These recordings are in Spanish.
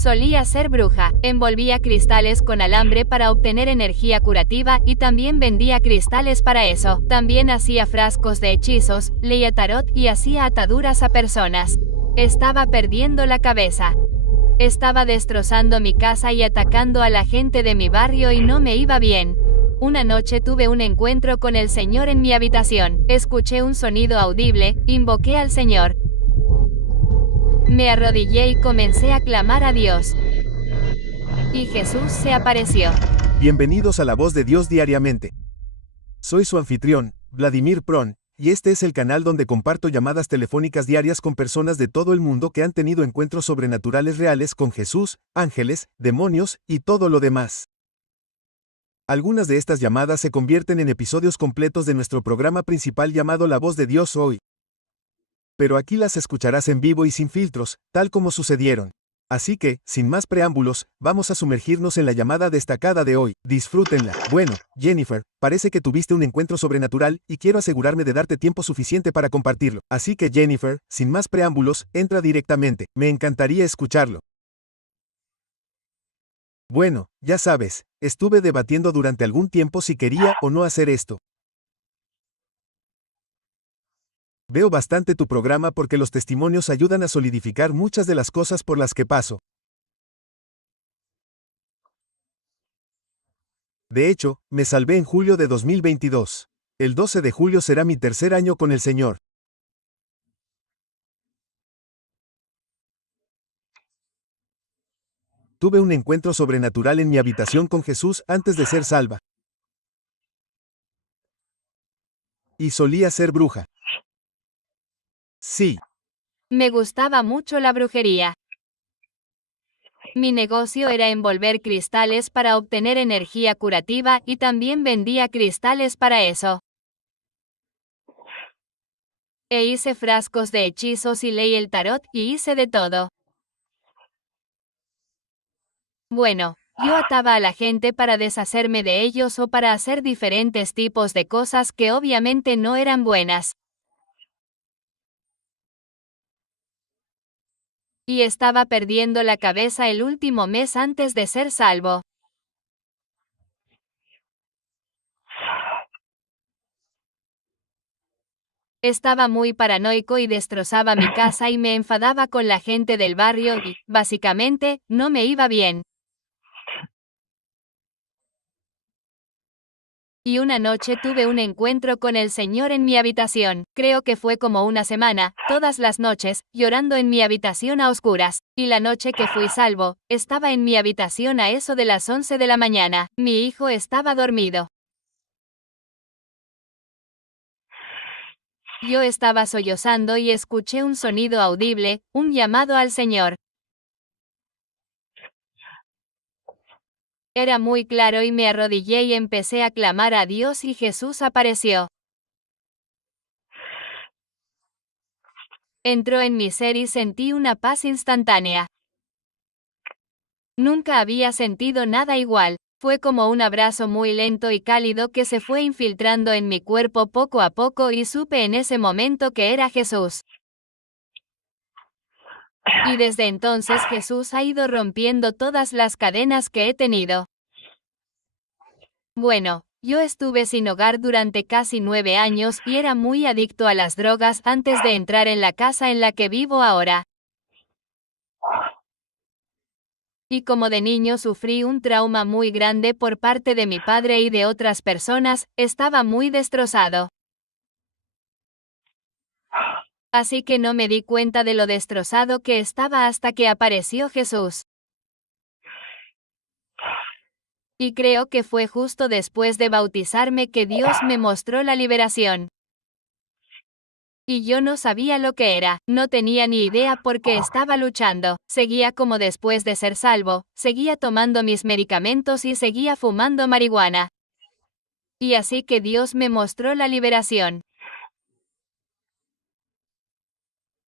Solía ser bruja. Envolvía cristales con alambre para obtener energía curativa y también vendía cristales para eso. También hacía frascos de hechizos, leía tarot y hacía ataduras a personas. Estaba perdiendo la cabeza. Estaba destrozando mi casa y atacando a la gente de mi barrio y no me iba bien. Una noche tuve un encuentro con el Señor en mi habitación. Escuché un sonido audible, invoqué al Señor. Me arrodillé y comencé a clamar a Dios. Y Jesús se apareció. Bienvenidos a La Voz de Dios diariamente. Soy su anfitrión, Vladimir Pron, y este es el canal donde comparto llamadas telefónicas diarias con personas de todo el mundo que han tenido encuentros sobrenaturales reales con Jesús, ángeles, demonios y todo lo demás. Algunas de estas llamadas se convierten en episodios completos de nuestro programa principal llamado La Voz de Dios hoy. Pero aquí las escucharás en vivo y sin filtros, tal como sucedieron. Así que, sin más preámbulos, vamos a sumergirnos en la llamada destacada de hoy. Disfrútenla. Bueno, Jennifer, parece que tuviste un encuentro sobrenatural y quiero asegurarme de darte tiempo suficiente para compartirlo. Así que Jennifer, sin más preámbulos, entra directamente. Me encantaría escucharlo. Bueno, ya sabes, estuve debatiendo durante algún tiempo si quería o no hacer esto. Veo bastante tu programa porque los testimonios ayudan a solidificar muchas de las cosas por las que paso. De hecho, me salvé en julio de 2022. El 12 de julio será mi tercer año con el Señor. Tuve un encuentro sobrenatural en mi habitación con Jesús antes de ser salva. Y solía ser bruja. Sí. Me gustaba mucho la brujería. Mi negocio era envolver cristales para obtener energía curativa y también vendía cristales para eso. E hice frascos de hechizos y leí el tarot y hice de todo. Bueno, yo ataba a la gente para deshacerme de ellos o para hacer diferentes tipos de cosas que obviamente no eran buenas. Y estaba perdiendo la cabeza el último mes antes de ser salvo. Estaba muy paranoico y destrozaba mi casa y me enfadaba con la gente del barrio y, básicamente, no me iba bien. Y una noche tuve un encuentro con el Señor en mi habitación. Creo que fue como una semana, todas las noches, llorando en mi habitación a oscuras. Y la noche que fui salvo, estaba en mi habitación a eso de las 11 de la mañana. Mi hijo estaba dormido. Yo estaba sollozando y escuché un sonido audible, un llamado al Señor. Era muy claro y me arrodillé y empecé a clamar a Dios y Jesús apareció. Entró en mi ser y sentí una paz instantánea. Nunca había sentido nada igual. Fue como un abrazo muy lento y cálido que se fue infiltrando en mi cuerpo poco a poco y supe en ese momento que era Jesús. Y desde entonces Jesús ha ido rompiendo todas las cadenas que he tenido. Bueno, yo estuve sin hogar durante casi 9 años y era muy adicto a las drogas antes de entrar en la casa en la que vivo ahora. Y como de niño sufrí un trauma muy grande por parte de mi padre y de otras personas, estaba muy destrozado. Así que no me di cuenta de lo destrozado que estaba hasta que apareció Jesús. Y creo que fue justo después de bautizarme que Dios me mostró la liberación. Y yo no sabía lo que era, no tenía ni idea porque estaba luchando, seguía como después de ser salvo, seguía tomando mis medicamentos y seguía fumando marihuana. Y así que Dios me mostró la liberación.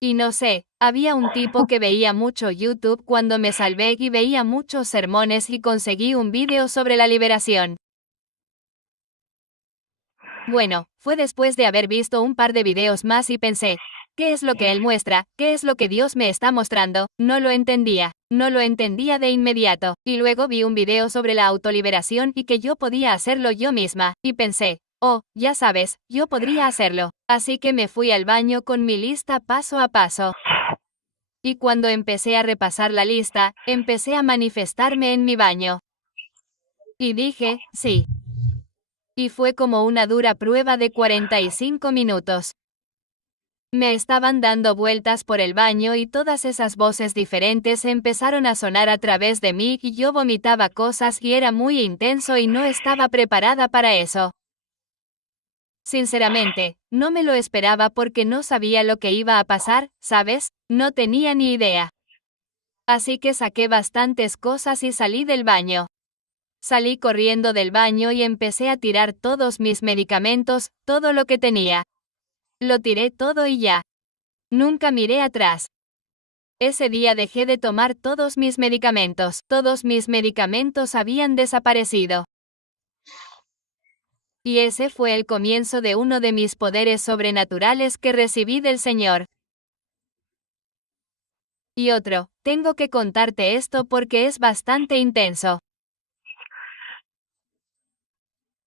Y no sé, había un tipo que veía mucho YouTube cuando me salvé y veía muchos sermones y conseguí un video sobre la liberación. Bueno, fue después de haber visto un par de videos más y pensé, ¿Qué es lo que él muestra? ¿Qué es lo que Dios me está mostrando? No lo entendía. No lo entendía de inmediato. Y luego vi un video sobre la autoliberación y que yo podía hacerlo yo misma. Y pensé, oh, ya sabes, yo podría hacerlo. Así que me fui al baño con mi lista paso a paso. Y cuando empecé a repasar la lista, empecé a manifestarme en mi baño. Y dije, sí. Y fue como una dura prueba de 45 minutos. Me estaban dando vueltas por el baño y todas esas voces diferentes empezaron a sonar a través de mí y yo vomitaba cosas y era muy intenso y no estaba preparada para eso. Sinceramente, no me lo esperaba porque no sabía lo que iba a pasar, ¿sabes? No tenía ni idea. Así que saqué bastantes cosas y salí del baño. Salí corriendo del baño y empecé a tirar todos mis medicamentos, todo lo que tenía. Lo tiré todo y ya. Nunca miré atrás. Ese día dejé de tomar todos mis medicamentos. Todos mis medicamentos habían desaparecido. Y ese fue el comienzo de uno de mis poderes sobrenaturales que recibí del Señor. Y otro, tengo que contarte esto porque es bastante intenso.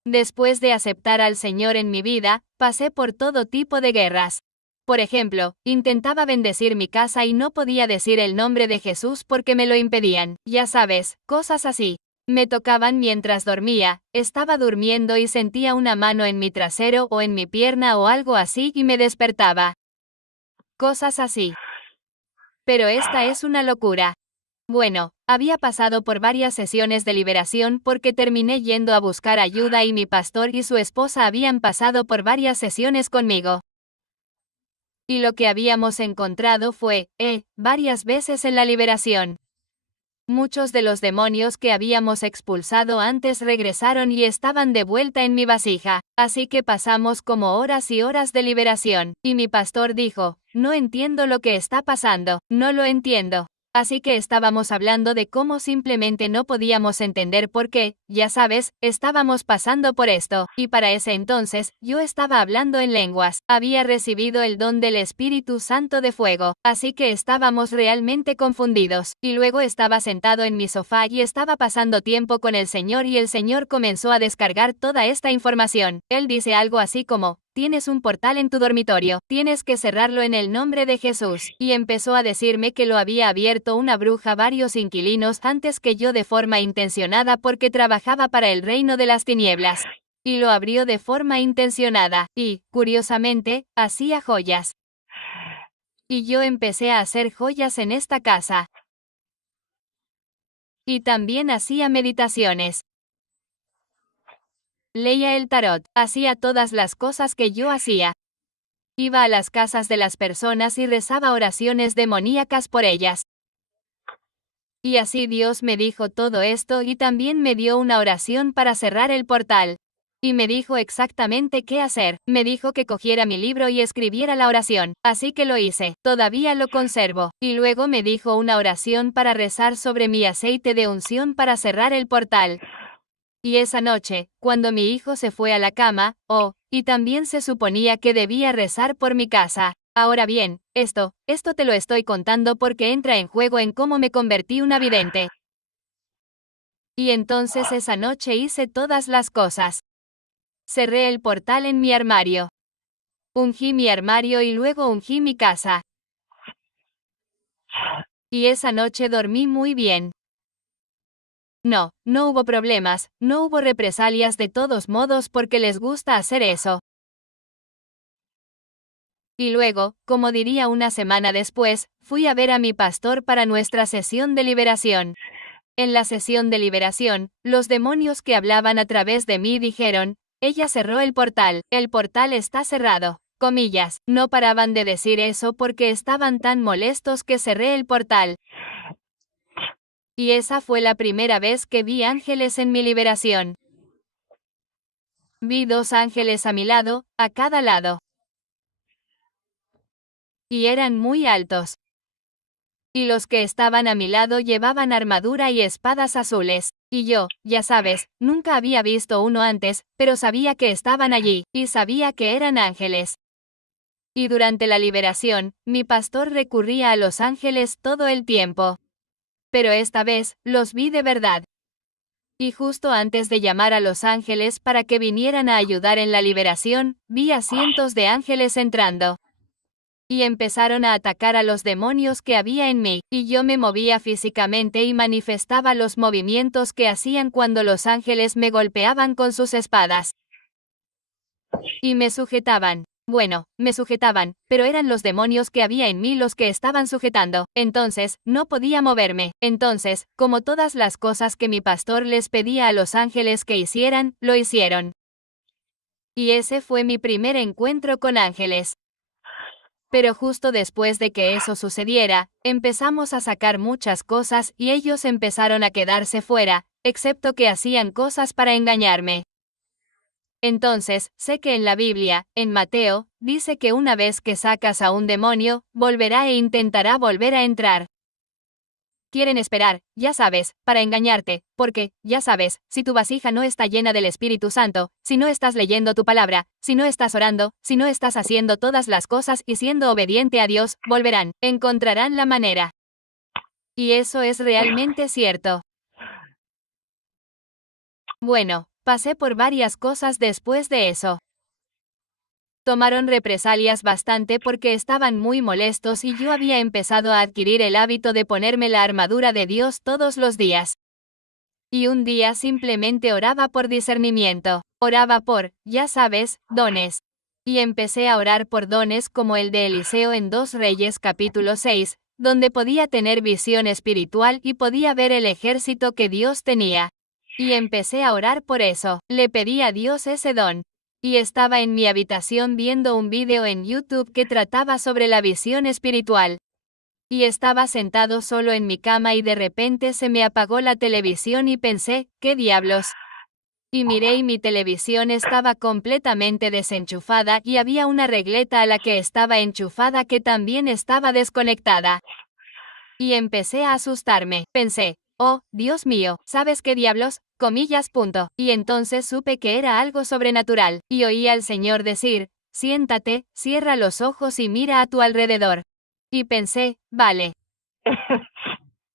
Después de aceptar al Señor en mi vida, pasé por todo tipo de guerras. Por ejemplo, intentaba bendecir mi casa y no podía decir el nombre de Jesús porque me lo impedían. Ya sabes, cosas así. Me tocaban mientras dormía, estaba durmiendo y sentía una mano en mi trasero o en mi pierna o algo así y me despertaba. Cosas así. Pero esta es una locura. Bueno, había pasado por varias sesiones de liberación porque terminé yendo a buscar ayuda y mi pastor y su esposa habían pasado por varias sesiones conmigo. Y lo que habíamos encontrado fue, varias veces en la liberación. Muchos de los demonios que habíamos expulsado antes regresaron y estaban de vuelta en mi vasija, así que pasamos como horas y horas de liberación, y mi pastor dijo, no entiendo lo que está pasando, no lo entiendo. Así que estábamos hablando de cómo simplemente no podíamos entender por qué, ya sabes, estábamos pasando por esto, y para ese entonces, yo estaba hablando en lenguas, había recibido el don del Espíritu Santo de fuego, así que estábamos realmente confundidos, y luego estaba sentado en mi sofá y estaba pasando tiempo con el Señor y el Señor comenzó a descargar toda esta información. Él dice algo así como, tienes un portal en tu dormitorio, tienes que cerrarlo en el nombre de Jesús. Y empezó a decirme que lo había abierto una bruja varios inquilinos antes que yo de forma intencionada porque trabajaba para el reino de las tinieblas. Y lo abrió de forma intencionada, y, curiosamente, hacía joyas. Y yo empecé a hacer joyas en esta casa. Y también hacía meditaciones. Leía el tarot, hacía todas las cosas que yo hacía. Iba a las casas de las personas y rezaba oraciones demoníacas por ellas. Y así Dios me dijo todo esto y también me dio una oración para cerrar el portal. Y me dijo exactamente qué hacer. Me dijo que cogiera mi libro y escribiera la oración. Así que lo hice. Todavía lo conservo. Y luego me dijo una oración para rezar sobre mi aceite de unción para cerrar el portal. Y esa noche, cuando mi hijo se fue a la cama, y también se suponía que debía rezar por mi casa. Ahora bien, esto te lo estoy contando porque entra en juego en cómo me convertí una vidente. Y entonces esa noche hice todas las cosas. Cerré el portal en mi armario. Ungí mi armario y luego ungí mi casa. Y esa noche dormí muy bien. No hubo problemas, no hubo represalias de todos modos porque les gusta hacer eso. Y luego, como diría una semana después, fui a ver a mi pastor para nuestra sesión de liberación. En la sesión de liberación, los demonios que hablaban a través de mí dijeron, ella cerró el portal está cerrado. Comillas, no paraban de decir eso porque estaban tan molestos que cerré el portal. Y esa fue la primera vez que vi ángeles en mi liberación. Vi 2 ángeles a mi lado, a cada lado. Y eran muy altos. Y los que estaban a mi lado llevaban armadura y espadas azules. Y yo, ya sabes, nunca había visto uno antes, pero sabía que estaban allí, y sabía que eran ángeles. Y durante la liberación, mi pastor recurría a los ángeles todo el tiempo. Pero esta vez, los vi de verdad. Y justo antes de llamar a los ángeles para que vinieran a ayudar en la liberación, vi a cientos de ángeles entrando. Y empezaron a atacar a los demonios que había en mí, y yo me movía físicamente y manifestaba los movimientos que hacían cuando los ángeles me golpeaban con sus espadas. Y me sujetaban. Bueno, me sujetaban, pero eran los demonios que había en mí los que estaban sujetando. Entonces, no podía moverme. Entonces, como todas las cosas que mi pastor les pedía a los ángeles que hicieran, lo hicieron. Y ese fue mi primer encuentro con ángeles. Pero justo después de que eso sucediera, empezamos a sacar muchas cosas y ellos empezaron a quedarse fuera, excepto que hacían cosas para engañarme. Entonces, sé que en la Biblia, en Mateo, dice que una vez que sacas a un demonio, volverá e intentará volver a entrar. Quieren esperar, ya sabes, para engañarte, porque, ya sabes, si tu vasija no está llena del Espíritu Santo, si no estás leyendo tu palabra, si no estás orando, si no estás haciendo todas las cosas y siendo obediente a Dios, volverán, encontrarán la manera. Y eso es realmente cierto. Bueno, pasé por varias cosas después de eso. Tomaron represalias bastante porque estaban muy molestos y yo había empezado a adquirir el hábito de ponerme la armadura de Dios todos los días. Y un día simplemente oraba por discernimiento. Oraba por, ya sabes, dones. Y empecé a orar por dones como el de Eliseo en 2 Reyes capítulo 6, donde podía tener visión espiritual y podía ver el ejército que Dios tenía. Y empecé a orar por eso. Le pedí a Dios ese don. Y estaba en mi habitación viendo un video en YouTube que trataba sobre la visión espiritual. Y estaba sentado solo en mi cama y de repente se me apagó la televisión y pensé, ¿qué diablos? Y miré y mi televisión estaba completamente desenchufada y había una regleta a la que estaba enchufada que también estaba desconectada. Y empecé a asustarme. Pensé, oh, Dios mío, ¿sabes qué diablos? Comillas. Y entonces supe que era algo sobrenatural, y oí al Señor decir, siéntate, cierra los ojos y mira a tu alrededor. Y pensé, vale.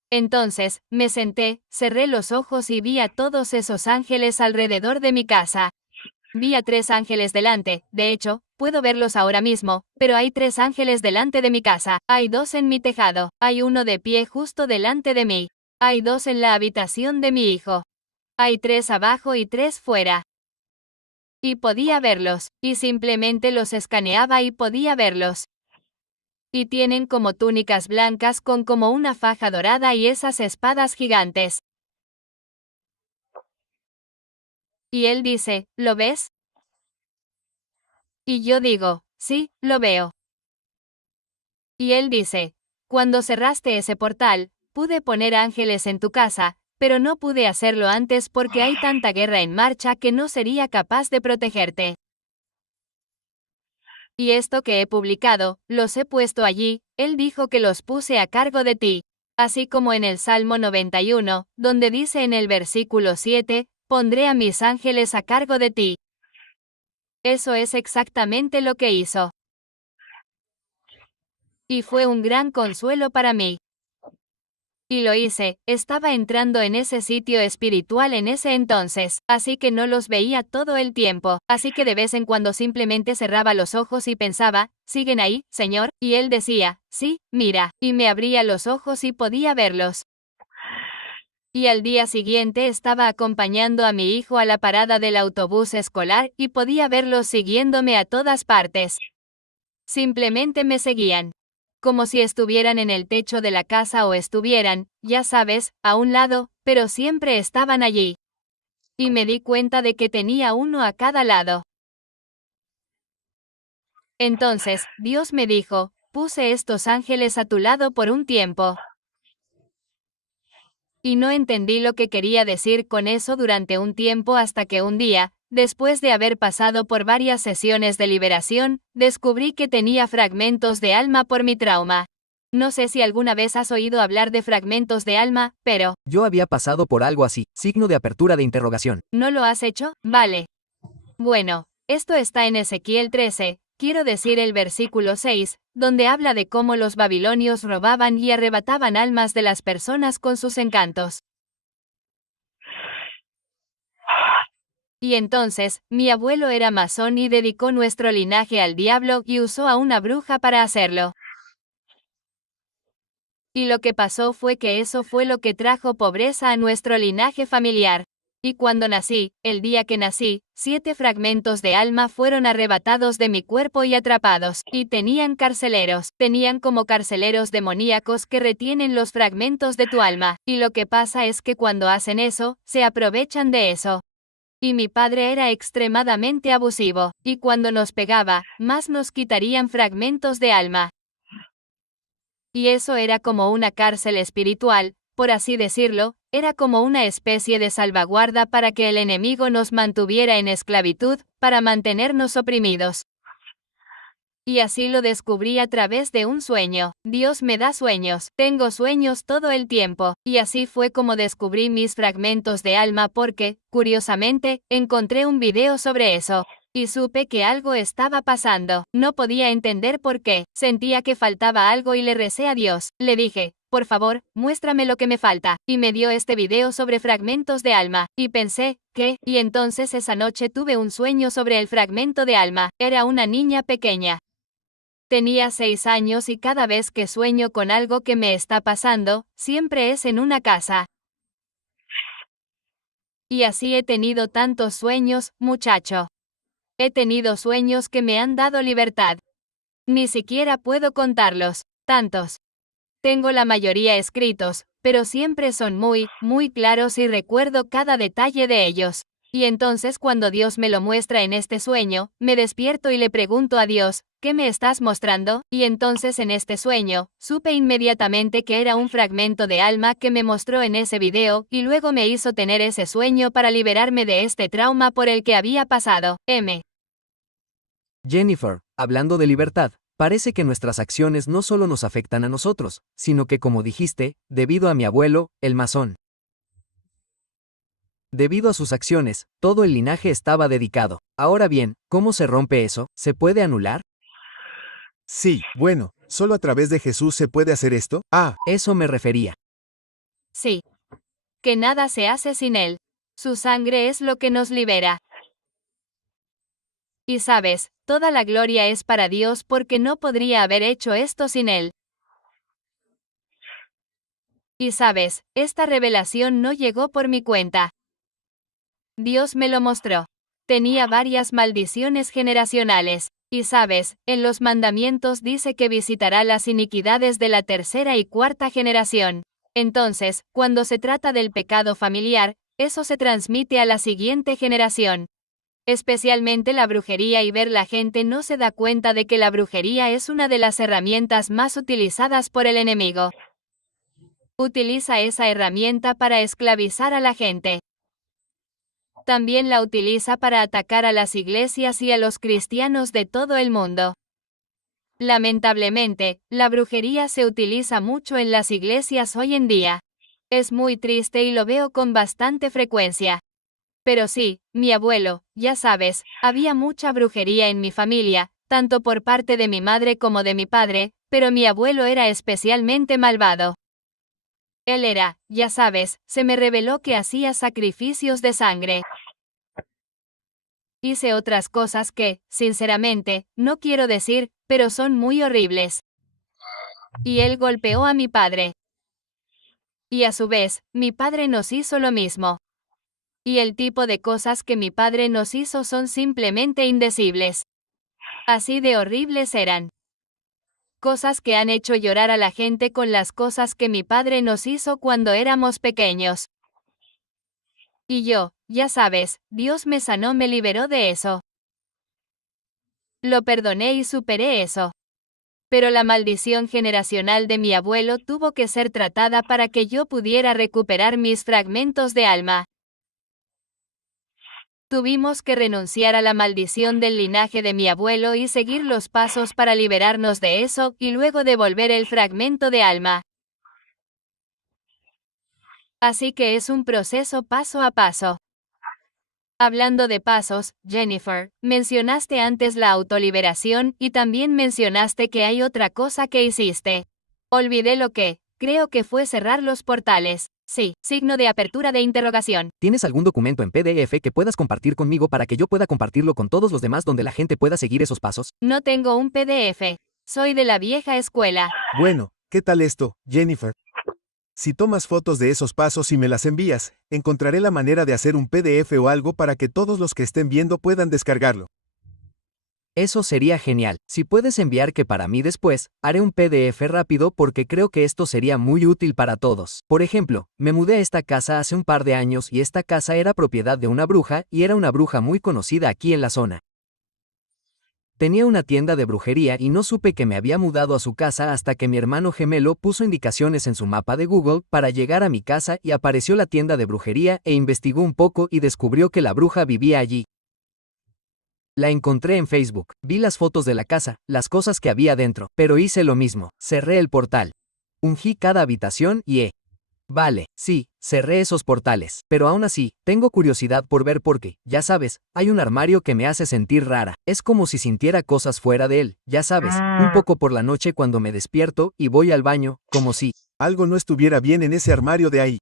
Entonces, me senté, cerré los ojos y vi a todos esos ángeles alrededor de mi casa. Vi a 3 ángeles delante, de hecho, puedo verlos ahora mismo, pero hay 3 ángeles delante de mi casa, hay 2 en mi tejado, hay uno de pie justo delante de mí, hay 2 en la habitación de mi hijo. Hay 3 abajo y 3 fuera. Y podía verlos, y simplemente los escaneaba y podía verlos. Y tienen como túnicas blancas con como una faja dorada y esas espadas gigantes. Y él dice, ¿lo ves? Y yo digo, sí, lo veo. Y él dice, cuando cerraste ese portal, pude poner ángeles en tu casa, pero no pude hacerlo antes porque hay tanta guerra en marcha que no sería capaz de protegerte. Y esto que he publicado, los he puesto allí, él dijo que los puse a cargo de ti. Así como en el Salmo 91, donde dice en el versículo 7, pondré a mis ángeles a cargo de ti. Eso es exactamente lo que hizo. Y fue un gran consuelo para mí. Y lo hice, estaba entrando en ese sitio espiritual en ese entonces, así que no los veía todo el tiempo, así que de vez en cuando simplemente cerraba los ojos y pensaba, ¿siguen ahí, Señor? Y él decía, sí, mira, y me abría los ojos y podía verlos. Y al día siguiente estaba acompañando a mi hijo a la parada del autobús escolar y podía verlos siguiéndome a todas partes. Simplemente me seguían. Como si estuvieran en el techo de la casa o estuvieran, ya sabes, a un lado, pero siempre estaban allí. Y me di cuenta de que tenía uno a cada lado. Entonces, Dios me dijo, puse estos ángeles a tu lado por un tiempo. Y no entendí lo que quería decir con eso durante un tiempo hasta que un día, después de haber pasado por varias sesiones de liberación, descubrí que tenía fragmentos de alma por mi trauma. No sé si alguna vez has oído hablar de fragmentos de alma, pero... Yo había pasado por algo así, signo de apertura de interrogación. ¿No lo has hecho? Vale. Bueno, esto está en Ezequiel 13, quiero decir el versículo 6, donde habla de cómo los babilonios robaban y arrebataban almas de las personas con sus encantos. Y entonces, mi abuelo era masón y dedicó nuestro linaje al diablo y usó a una bruja para hacerlo. Y lo que pasó fue que eso fue lo que trajo pobreza a nuestro linaje familiar. Y cuando nací, el día que nací, 7 fragmentos de alma fueron arrebatados de mi cuerpo y atrapados, y tenían carceleros, tenían como carceleros demoníacos que retienen los fragmentos de tu alma, y lo que pasa es que cuando hacen eso, se aprovechan de eso. Y mi padre era extremadamente abusivo, y cuando nos pegaba, más nos quitarían fragmentos de alma. Y eso era como una cárcel espiritual, por así decirlo, era como una especie de salvaguarda para que el enemigo nos mantuviera en esclavitud, para mantenernos oprimidos. Y así lo descubrí a través de un sueño. Dios me da sueños, tengo sueños todo el tiempo, y así fue como descubrí mis fragmentos de alma porque, curiosamente, encontré un video sobre eso. Y supe que algo estaba pasando. No podía entender por qué. Sentía que faltaba algo y le recé a Dios. Le dije, por favor, muéstrame lo que me falta. Y me dio este video sobre fragmentos de alma. Y pensé, ¿qué? Y entonces esa noche tuve un sueño sobre el fragmento de alma. Era una niña pequeña. Tenía 6 años y cada vez que sueño con algo que me está pasando, siempre es en una casa. Y así he tenido tantos sueños, muchacho. He tenido sueños que me han dado libertad. Ni siquiera puedo contarlos, tantos. Tengo la mayoría escritos, pero siempre son muy, muy claros y recuerdo cada detalle de ellos. Y entonces cuando Dios me lo muestra en este sueño, me despierto y le pregunto a Dios, ¿qué me estás mostrando? Y entonces en este sueño, supe inmediatamente que era un fragmento de alma que me mostró en ese video, y luego me hizo tener ese sueño para liberarme de este trauma por el que había pasado. Jennifer, hablando de libertad, parece que nuestras acciones no solo nos afectan a nosotros, sino que, como dijiste, debido a mi abuelo, el masón. Debido a sus acciones, todo el linaje estaba dedicado. Ahora bien, ¿cómo se rompe eso? ¿Se puede anular? Sí, bueno, ¿solo a través de Jesús se puede hacer esto? Eso me refería. Sí. Que nada se hace sin Él. Su sangre es lo que nos libera. Y sabes, toda la gloria es para Dios porque no podría haber hecho esto sin Él. Y sabes, esta revelación no llegó por mi cuenta. Dios me lo mostró. Tenía varias maldiciones generacionales. Y sabes, en los mandamientos dice que visitará las iniquidades de la 3ª y 4ª generación. Entonces, cuando se trata del pecado familiar, eso se transmite a la siguiente generación. Especialmente la brujería, y ver la gente no se da cuenta de que la brujería es una de las herramientas más utilizadas por el enemigo. Utiliza esa herramienta para esclavizar a la gente. También la utiliza para atacar a las iglesias y a los cristianos de todo el mundo. Lamentablemente, la brujería se utiliza mucho en las iglesias hoy en día. Es muy triste y lo veo con bastante frecuencia. Pero sí, mi abuelo, ya sabes, había mucha brujería en mi familia, tanto por parte de mi madre como de mi padre, pero mi abuelo era especialmente malvado. Él era, ya sabes, se me reveló que hacía sacrificios de sangre. Hice otras cosas que, sinceramente, no quiero decir, pero son muy horribles. Y él golpeó a mi padre. Y a su vez, mi padre nos hizo lo mismo. Y el tipo de cosas que mi padre nos hizo son simplemente indecibles. Así de horribles eran. Cosas que han hecho llorar a la gente con las cosas que mi padre nos hizo cuando éramos pequeños. Y yo, ya sabes, Dios me sanó, me liberó de eso. Lo perdoné y superé eso. Pero la maldición generacional de mi abuelo tuvo que ser tratada para que yo pudiera recuperar mis fragmentos de alma. Tuvimos que renunciar a la maldición del linaje de mi abuelo y seguir los pasos para liberarnos de eso, y luego devolver el fragmento de alma. Así que es un proceso paso a paso. Hablando de pasos, Jennifer, mencionaste antes la autoliberación y también mencionaste que hay otra cosa que hiciste. Olvidé lo que, creo que fue cerrar los portales. Sí, signo de apertura de interrogación. ¿Tienes algún documento en PDF que puedas compartir conmigo para que yo pueda compartirlo con todos los demás donde la gente pueda seguir esos pasos? No tengo un PDF. Soy de la vieja escuela. Bueno, ¿qué tal esto, Jennifer? Si tomas fotos de esos pasos y me las envías, encontraré la manera de hacer un PDF o algo para que todos los que estén viendo puedan descargarlo. Eso sería genial. Si puedes enviar que para mí después, haré un PDF rápido porque creo que esto sería muy útil para todos. Por ejemplo, me mudé a esta casa hace un par de años y esta casa era propiedad de una bruja y era una bruja muy conocida aquí en la zona. Tenía una tienda de brujería y no supe que me había mudado a su casa hasta que mi hermano gemelo puso indicaciones en su mapa de Google para llegar a mi casa y apareció la tienda de brujería e investigó un poco y descubrió que la bruja vivía allí. La encontré en Facebook, vi las fotos de la casa, las cosas que había dentro, pero hice lo mismo, cerré el portal. Ungí cada habitación y Vale, sí, cerré esos portales, pero aún así, tengo curiosidad por ver porque, ya sabes, hay un armario que me hace sentir rara. Es como si sintiera cosas fuera de él, ya sabes, un poco por la noche cuando me despierto y voy al baño, como si algo no estuviera bien en ese armario de ahí.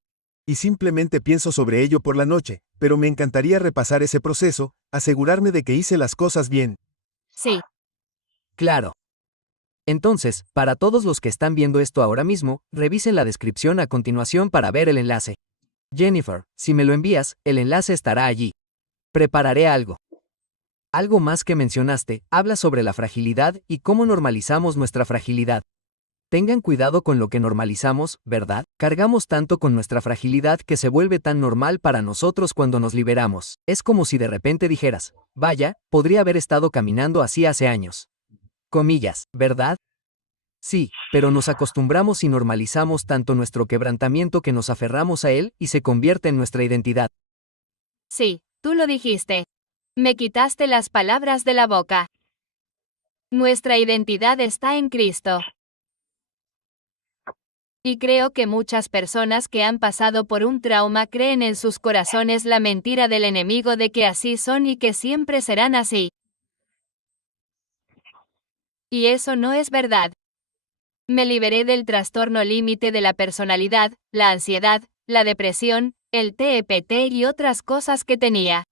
Y simplemente pienso sobre ello por la noche, pero me encantaría repasar ese proceso, asegurarme de que hice las cosas bien. Sí. Claro. Entonces, para todos los que están viendo esto ahora mismo, revisen la descripción a continuación para ver el enlace. Jennifer, si me lo envías, el enlace estará allí. Prepararé algo. Algo más que mencionaste, habla sobre la fragilidad y cómo normalizamos nuestra fragilidad. Tengan cuidado con lo que normalizamos, ¿verdad? Cargamos tanto con nuestra fragilidad que se vuelve tan normal para nosotros cuando nos liberamos. Es como si de repente dijeras, vaya, podría haber estado caminando así hace años. Comillas, ¿verdad? Sí, pero nos acostumbramos y normalizamos tanto nuestro quebrantamiento que nos aferramos a él y se convierte en nuestra identidad. Sí, tú lo dijiste. Me quitaste las palabras de la boca. Nuestra identidad está en Cristo. Y creo que muchas personas que han pasado por un trauma creen en sus corazones la mentira del enemigo de que así son y que siempre serán así. Y eso no es verdad. Me liberé del trastorno límite de la personalidad, la ansiedad, la depresión, el TEPT y otras cosas que tenía.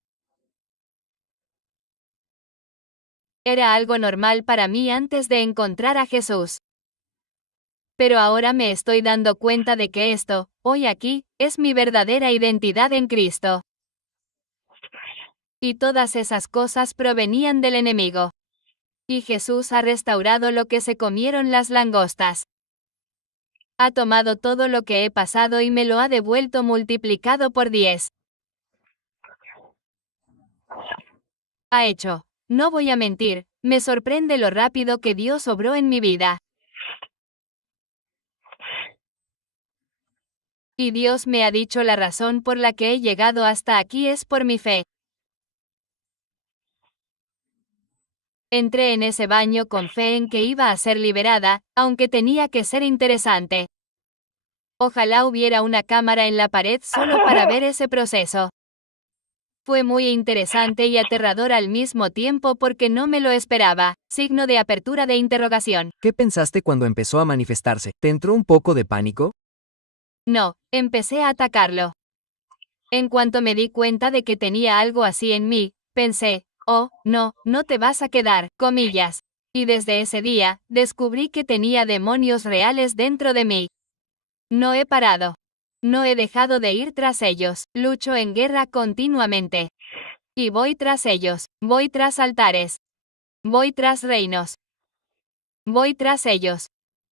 Era algo normal para mí antes de encontrar a Jesús. Pero ahora me estoy dando cuenta de que esto, hoy aquí, es mi verdadera identidad en Cristo. Y todas esas cosas provenían del enemigo. Y Jesús ha restaurado lo que se comieron las langostas. Ha tomado todo lo que he pasado y me lo ha devuelto multiplicado por 10. Ha hecho. No voy a mentir, me sorprende lo rápido que Dios obró en mi vida. Y Dios me ha dicho la razón por la que he llegado hasta aquí es por mi fe. Entré en ese baño con fe en que iba a ser liberada, aunque tenía que ser interesante. Ojalá hubiera una cámara en la pared solo para ver ese proceso. Fue muy interesante y aterrador al mismo tiempo porque no me lo esperaba. Signo de apertura de interrogación. ¿Qué pensaste cuando empezó a manifestarse? ¿Te entró un poco de pánico? No, empecé a atacarlo. En cuanto me di cuenta de que tenía algo así en mí, pensé, oh, no, no te vas a quedar, comillas. Y desde ese día, descubrí que tenía demonios reales dentro de mí. No he parado. No he dejado de ir tras ellos, lucho en guerra continuamente. Y voy tras ellos, voy tras altares. Voy tras reinos. Voy tras ellos.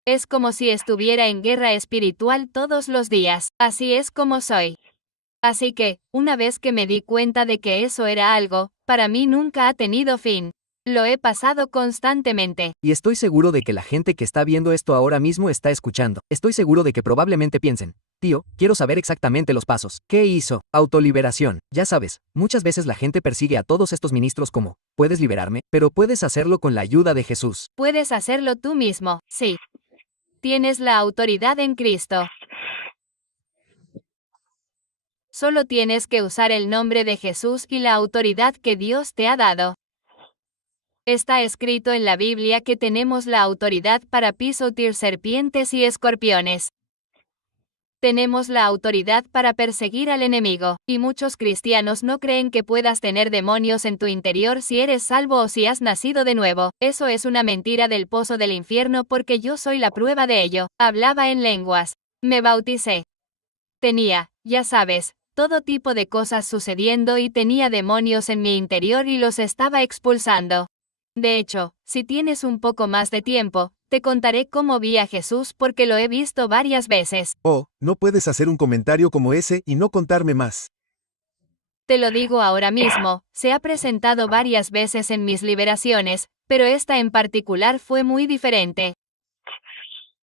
Es como si estuviera en guerra espiritual todos los días, así es como soy. Así que, una vez que me di cuenta de que eso era algo, para mí nunca ha tenido fin. Lo he pasado constantemente. Y estoy seguro de que la gente que está viendo esto ahora mismo está escuchando. Estoy seguro de que probablemente piensen, tío, quiero saber exactamente los pasos. ¿Qué hizo? Autoliberación. Ya sabes, muchas veces la gente persigue a todos estos ministros como, ¿puedes liberarme? Pero puedes hacerlo con la ayuda de Jesús. Puedes hacerlo tú mismo, sí. Tienes la autoridad en Cristo. Solo tienes que usar el nombre de Jesús y la autoridad que Dios te ha dado. Está escrito en la Biblia que tenemos la autoridad para pisotear serpientes y escorpiones. Tenemos la autoridad para perseguir al enemigo, y muchos cristianos no creen que puedas tener demonios en tu interior si eres salvo o si has nacido de nuevo. Eso es una mentira del pozo del infierno porque yo soy la prueba de ello. Hablaba en lenguas. Me bauticé. Tenía, ya sabes, todo tipo de cosas sucediendo y tenía demonios en mi interior y los estaba expulsando. De hecho, si tienes un poco más de tiempo, te contaré cómo vi a Jesús porque lo he visto varias veces. Oh, no puedes hacer un comentario como ese y no contarme más. Te lo digo ahora mismo, se ha presentado varias veces en mis liberaciones, pero esta en particular fue muy diferente.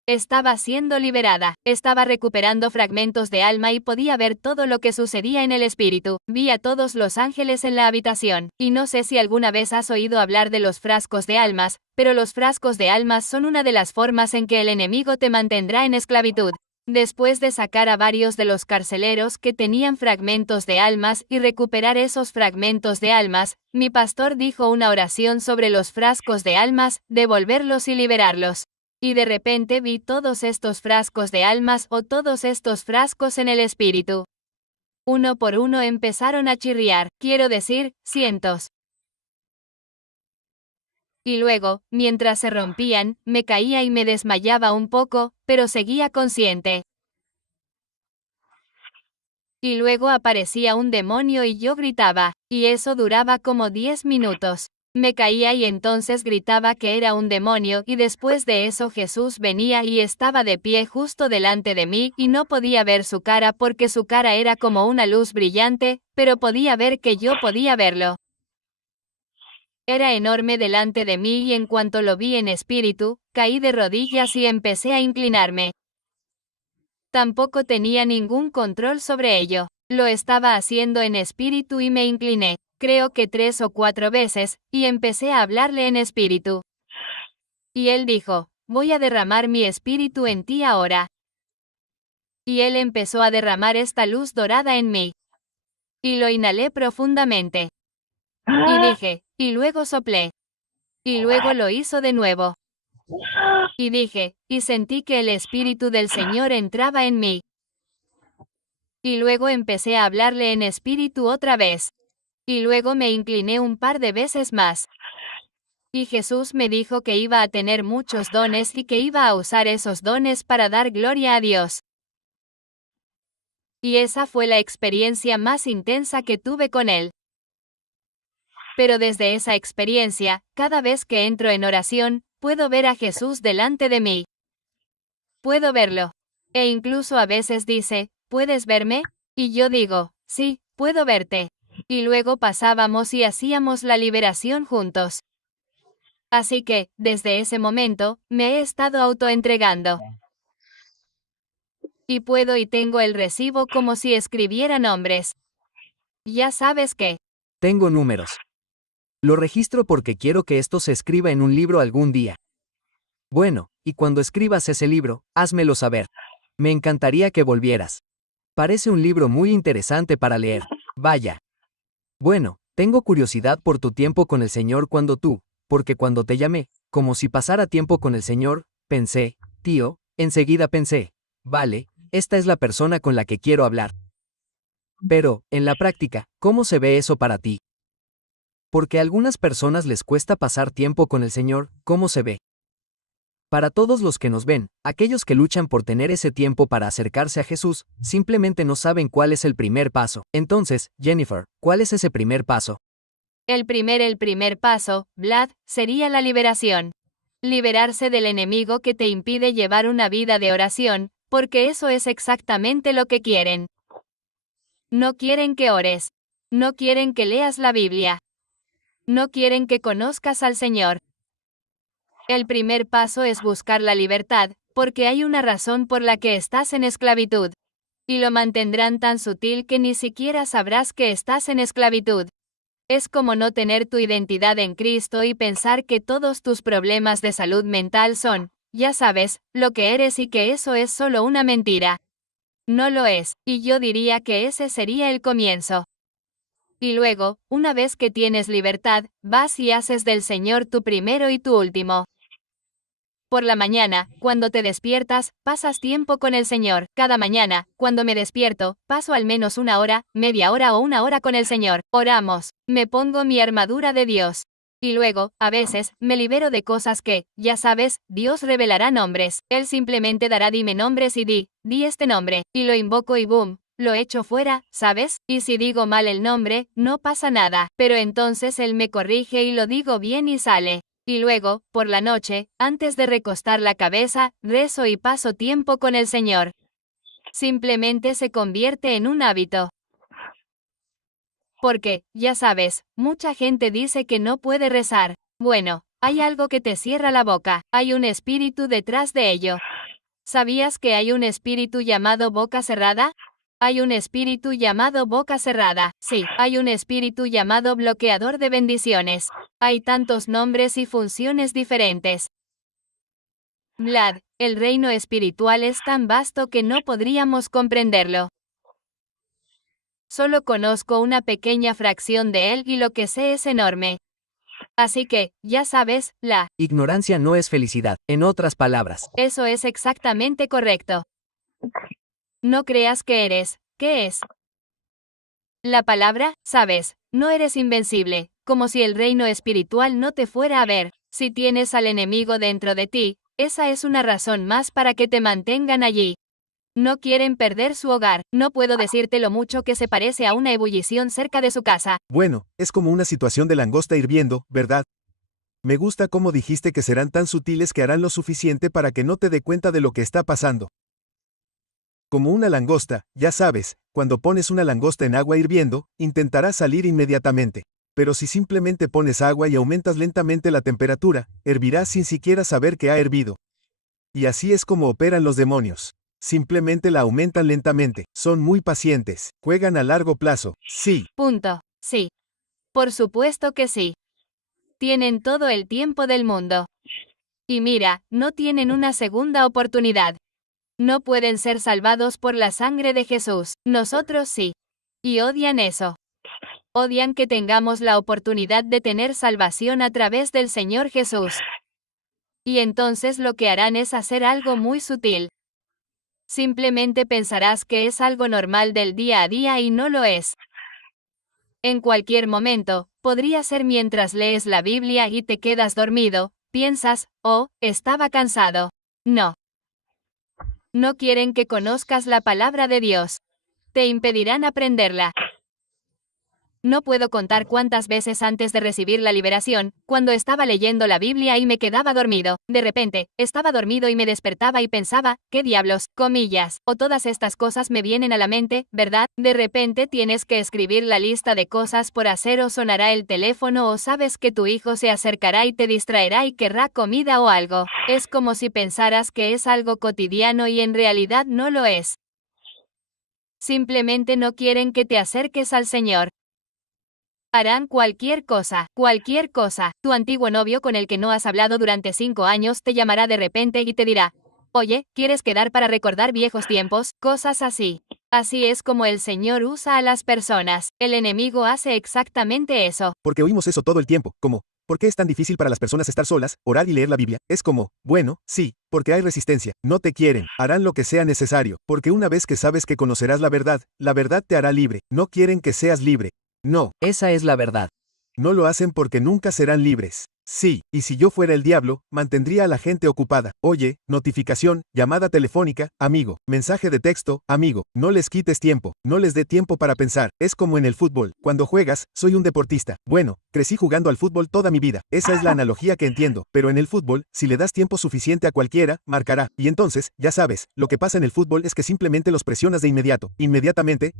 Estaba siendo liberada, estaba recuperando fragmentos de alma y podía ver todo lo que sucedía en el espíritu. Vi a todos los ángeles en la habitación, y no sé si alguna vez has oído hablar de los frascos de almas, pero los frascos de almas son una de las formas en que el enemigo te mantendrá en esclavitud. Después de sacar a varios de los carceleros que tenían fragmentos de almas y recuperar esos fragmentos de almas, mi pastor dijo una oración sobre los frascos de almas, devolverlos y liberarlos. Y de repente vi todos estos frascos de almas o todos estos frascos en el espíritu. Uno por uno empezaron a chirriar, quiero decir, cientos. Y luego, mientras se rompían, me caía y me desmayaba un poco, pero seguía consciente. Y luego aparecía un demonio y yo gritaba, y eso duraba como 10 minutos. Me caía y entonces gritaba que era un demonio y después de eso Jesús venía y estaba de pie justo delante de mí y no podía ver su cara porque su cara era como una luz brillante, pero podía ver que yo podía verlo. Era enorme delante de mí y en cuanto lo vi en espíritu, caí de rodillas y empecé a inclinarme. Tampoco tenía ningún control sobre ello. Lo estaba haciendo en espíritu y me incliné, creo que 3 o 4 veces, y empecé a hablarle en espíritu. Y él dijo, voy a derramar mi espíritu en ti ahora. Y él empezó a derramar esta luz dorada en mí. Y lo inhalé profundamente. Y dije, y luego soplé. Y luego lo hizo de nuevo. Y dije, y sentí que el Espíritu del Señor entraba en mí. Y luego empecé a hablarle en espíritu otra vez. Y luego me incliné un par de veces más. Y Jesús me dijo que iba a tener muchos dones y que iba a usar esos dones para dar gloria a Dios. Y esa fue la experiencia más intensa que tuve con Él. Pero desde esa experiencia, cada vez que entro en oración, puedo ver a Jesús delante de mí. Puedo verlo. E incluso a veces dice, ¿puedes verme? Y yo digo, sí, puedo verte. Y luego pasábamos y hacíamos la liberación juntos. Así que, desde ese momento, me he estado autoentregando. Y puedo y tengo el recibo como si escribiera nombres. Ya sabes qué. Tengo números. Lo registro porque quiero que esto se escriba en un libro algún día. Bueno, y cuando escribas ese libro, házmelo saber. Me encantaría que volvieras. Parece un libro muy interesante para leer. Vaya. Bueno, tengo curiosidad por tu tiempo con el Señor porque cuando te llamé, como si pasara tiempo con el Señor, pensé, tío, enseguida pensé, vale, esta es la persona con la que quiero hablar. Pero, en la práctica, ¿cómo se ve eso para ti? Porque a algunas personas les cuesta pasar tiempo con el Señor, ¿cómo se ve? Para todos los que nos ven, aquellos que luchan por tener ese tiempo para acercarse a Jesús, simplemente no saben cuál es el primer paso. Entonces, Jennifer, ¿cuál es ese primer paso? El primer paso, Vlad, sería la liberación. Liberarse del enemigo que te impide llevar una vida de oración, porque eso es exactamente lo que quieren. No quieren que ores. No quieren que leas la Biblia. No quieren que conozcas al Señor. El primer paso es buscar la libertad, porque hay una razón por la que estás en esclavitud. Y lo mantendrán tan sutil que ni siquiera sabrás que estás en esclavitud. Es como no tener tu identidad en Cristo y pensar que todos tus problemas de salud mental son, ya sabes, lo que eres y que eso es solo una mentira. No lo es, y yo diría que ese sería el comienzo. Y luego, una vez que tienes libertad, vas y haces del Señor tu primero y tu último. Por la mañana, cuando te despiertas, pasas tiempo con el Señor. Cada mañana, cuando me despierto, paso al menos una hora, media hora o una hora con el Señor. Oramos. Me pongo mi armadura de Dios. Y luego, a veces, me libero de cosas que, ya sabes, Dios revelará nombres. Él simplemente dará dime nombres y di este nombre. Y lo invoco y boom, lo echo fuera, ¿sabes? Y si digo mal el nombre, no pasa nada. Pero entonces Él me corrige y lo digo bien y sale. Y luego, por la noche, antes de recostar la cabeza, rezo y paso tiempo con el Señor. Simplemente se convierte en un hábito. Porque, ya sabes, mucha gente dice que no puede rezar. Bueno, hay algo que te cierra la boca, hay un espíritu detrás de ello. ¿Sabías que hay un espíritu llamado boca cerrada? Hay un espíritu llamado boca cerrada. Sí, hay un espíritu llamado bloqueador de bendiciones. Hay tantos nombres y funciones diferentes. Vlad, el reino espiritual es tan vasto que no podríamos comprenderlo. Solo conozco una pequeña fracción de él y lo que sé es enorme. Así que, ya sabes, la Ignorancia no es felicidad, en otras palabras. Eso es exactamente correcto. No creas que eres, ¿qué es? La palabra, sabes, no eres invencible, como si el reino espiritual no te fuera a ver. Si tienes al enemigo dentro de ti, esa es una razón más para que te mantengan allí. No quieren perder su hogar. No puedo decirte lo mucho que se parece a una ebullición cerca de su casa. Bueno, es como una situación de langosta hirviendo, ¿verdad? Me gusta cómo dijiste que serán tan sutiles que harán lo suficiente para que no te dé cuenta de lo que está pasando. Como una langosta, ya sabes, cuando pones una langosta en agua hirviendo, intentará salir inmediatamente. Pero si simplemente pones agua y aumentas lentamente la temperatura, hervirá sin siquiera saber que ha hervido. Y así es como operan los demonios. Simplemente la aumentan lentamente, son muy pacientes, juegan a largo plazo, sí. Punto. Sí. Por supuesto que sí. Tienen todo el tiempo del mundo. Y mira, no tienen una segunda oportunidad. No pueden ser salvados por la sangre de Jesús. Nosotros sí. Y odian eso. Odian que tengamos la oportunidad de tener salvación a través del Señor Jesús. Y entonces lo que harán es hacer algo muy sutil. Simplemente pensarás que es algo normal del día a día y no lo es. En cualquier momento, podría ser mientras lees la Biblia y te quedas dormido, piensas, oh, estaba cansado. No. No quieren que conozcas la palabra de Dios. Te impedirán aprenderla. No puedo contar cuántas veces antes de recibir la liberación, cuando estaba leyendo la Biblia y me quedaba dormido, de repente, estaba dormido y me despertaba y pensaba, ¿qué diablos, comillas? O todas estas cosas me vienen a la mente, ¿verdad? De repente tienes que escribir la lista de cosas por hacer o sonará el teléfono o sabes que tu hijo se acercará y te distraerá y querrá comida o algo. Es como si pensaras que es algo cotidiano y en realidad no lo es. Simplemente no quieren que te acerques al Señor. Harán cualquier cosa, cualquier cosa. Tu antiguo novio con el que no has hablado durante 5 años te llamará de repente y te dirá, oye, ¿quieres quedar para recordar viejos tiempos? Cosas así. Así es como el Señor usa a las personas. El enemigo hace exactamente eso. Porque oímos eso todo el tiempo, como, ¿por qué es tan difícil para las personas estar solas, orar y leer la Biblia? Es como, bueno, sí, porque hay resistencia, no te quieren, harán lo que sea necesario, porque una vez que sabes que conocerás la verdad te hará libre, no quieren que seas libre. No. Esa es la verdad. No lo hacen porque nunca serán libres. Sí, y si yo fuera el diablo, mantendría a la gente ocupada. Oye, notificación, llamada telefónica, amigo, mensaje de texto, amigo, no les quites tiempo, no les dé tiempo para pensar. Es como en el fútbol, cuando juegas, soy un deportista. Bueno, crecí jugando al fútbol toda mi vida, esa es la analogía que entiendo, pero en el fútbol, si le das tiempo suficiente a cualquiera, marcará. Y entonces, ya sabes, lo que pasa en el fútbol es que simplemente los presionas de inmediato, inmediatamente,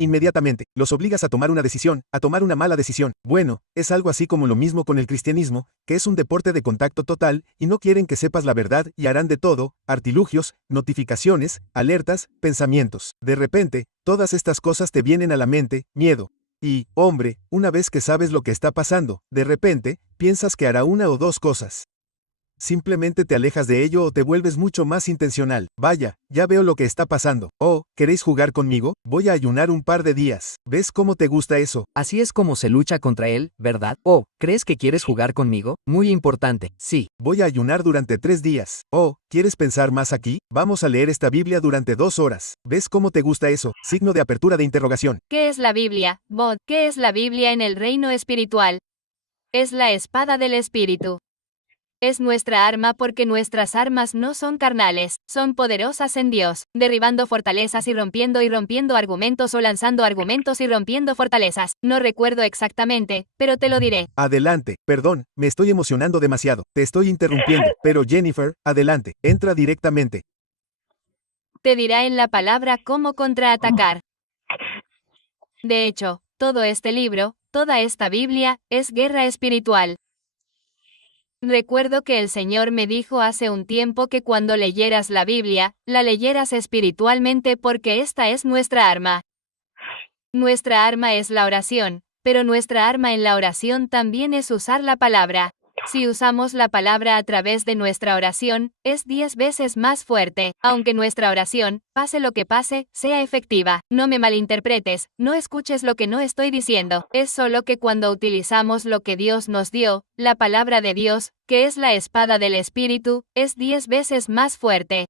los obligas a tomar una decisión, a tomar una mala decisión. Bueno, es algo así como lo mismo con el cristianismo, que es un deporte de contacto total, y no quieren que sepas la verdad y harán de todo, artilugios, notificaciones, alertas, pensamientos. De repente, todas estas cosas te vienen a la mente, miedo. Y, hombre, una vez que sabes lo que está pasando, de repente, piensas que hará una o dos cosas. simplemente te alejas de ello o te vuelves mucho más intencional. Vaya, ya veo lo que está pasando. Oh, ¿queréis jugar conmigo? Voy a ayunar un par de días. ¿Ves cómo te gusta eso? Así es como se lucha contra él, ¿verdad? Oh, ¿crees que quieres jugar conmigo? Muy importante, sí. Voy a ayunar durante 3 días. Oh, ¿quieres pensar más aquí? Vamos a leer esta Biblia durante 2 horas. ¿Ves cómo te gusta eso? Signo de apertura de interrogación. ¿Qué es la Biblia, Bod? ¿Qué es la Biblia en el reino espiritual? Es la espada del Espíritu. Es nuestra arma porque nuestras armas no son carnales, son poderosas en Dios, derribando fortalezas y rompiendo argumentos o lanzando argumentos y rompiendo fortalezas. No recuerdo exactamente, pero te lo diré. Adelante, perdón, me estoy emocionando demasiado. Te estoy interrumpiendo, pero Jennifer, adelante, entra directamente. Te dirá en la palabra cómo contraatacar. De hecho, todo este libro, toda esta Biblia, es guerra espiritual. Recuerdo que el Señor me dijo hace un tiempo que cuando leyeras la Biblia, la leyeras espiritualmente porque esta es nuestra arma. Nuestra arma es la oración, pero nuestra arma en la oración también es usar la palabra. Si usamos la palabra a través de nuestra oración, es 10 veces más fuerte, aunque nuestra oración, pase lo que pase, sea efectiva. No me malinterpretes, no escuches lo que no estoy diciendo. Es solo que cuando utilizamos lo que Dios nos dio, la palabra de Dios, que es la espada del Espíritu, es 10 veces más fuerte.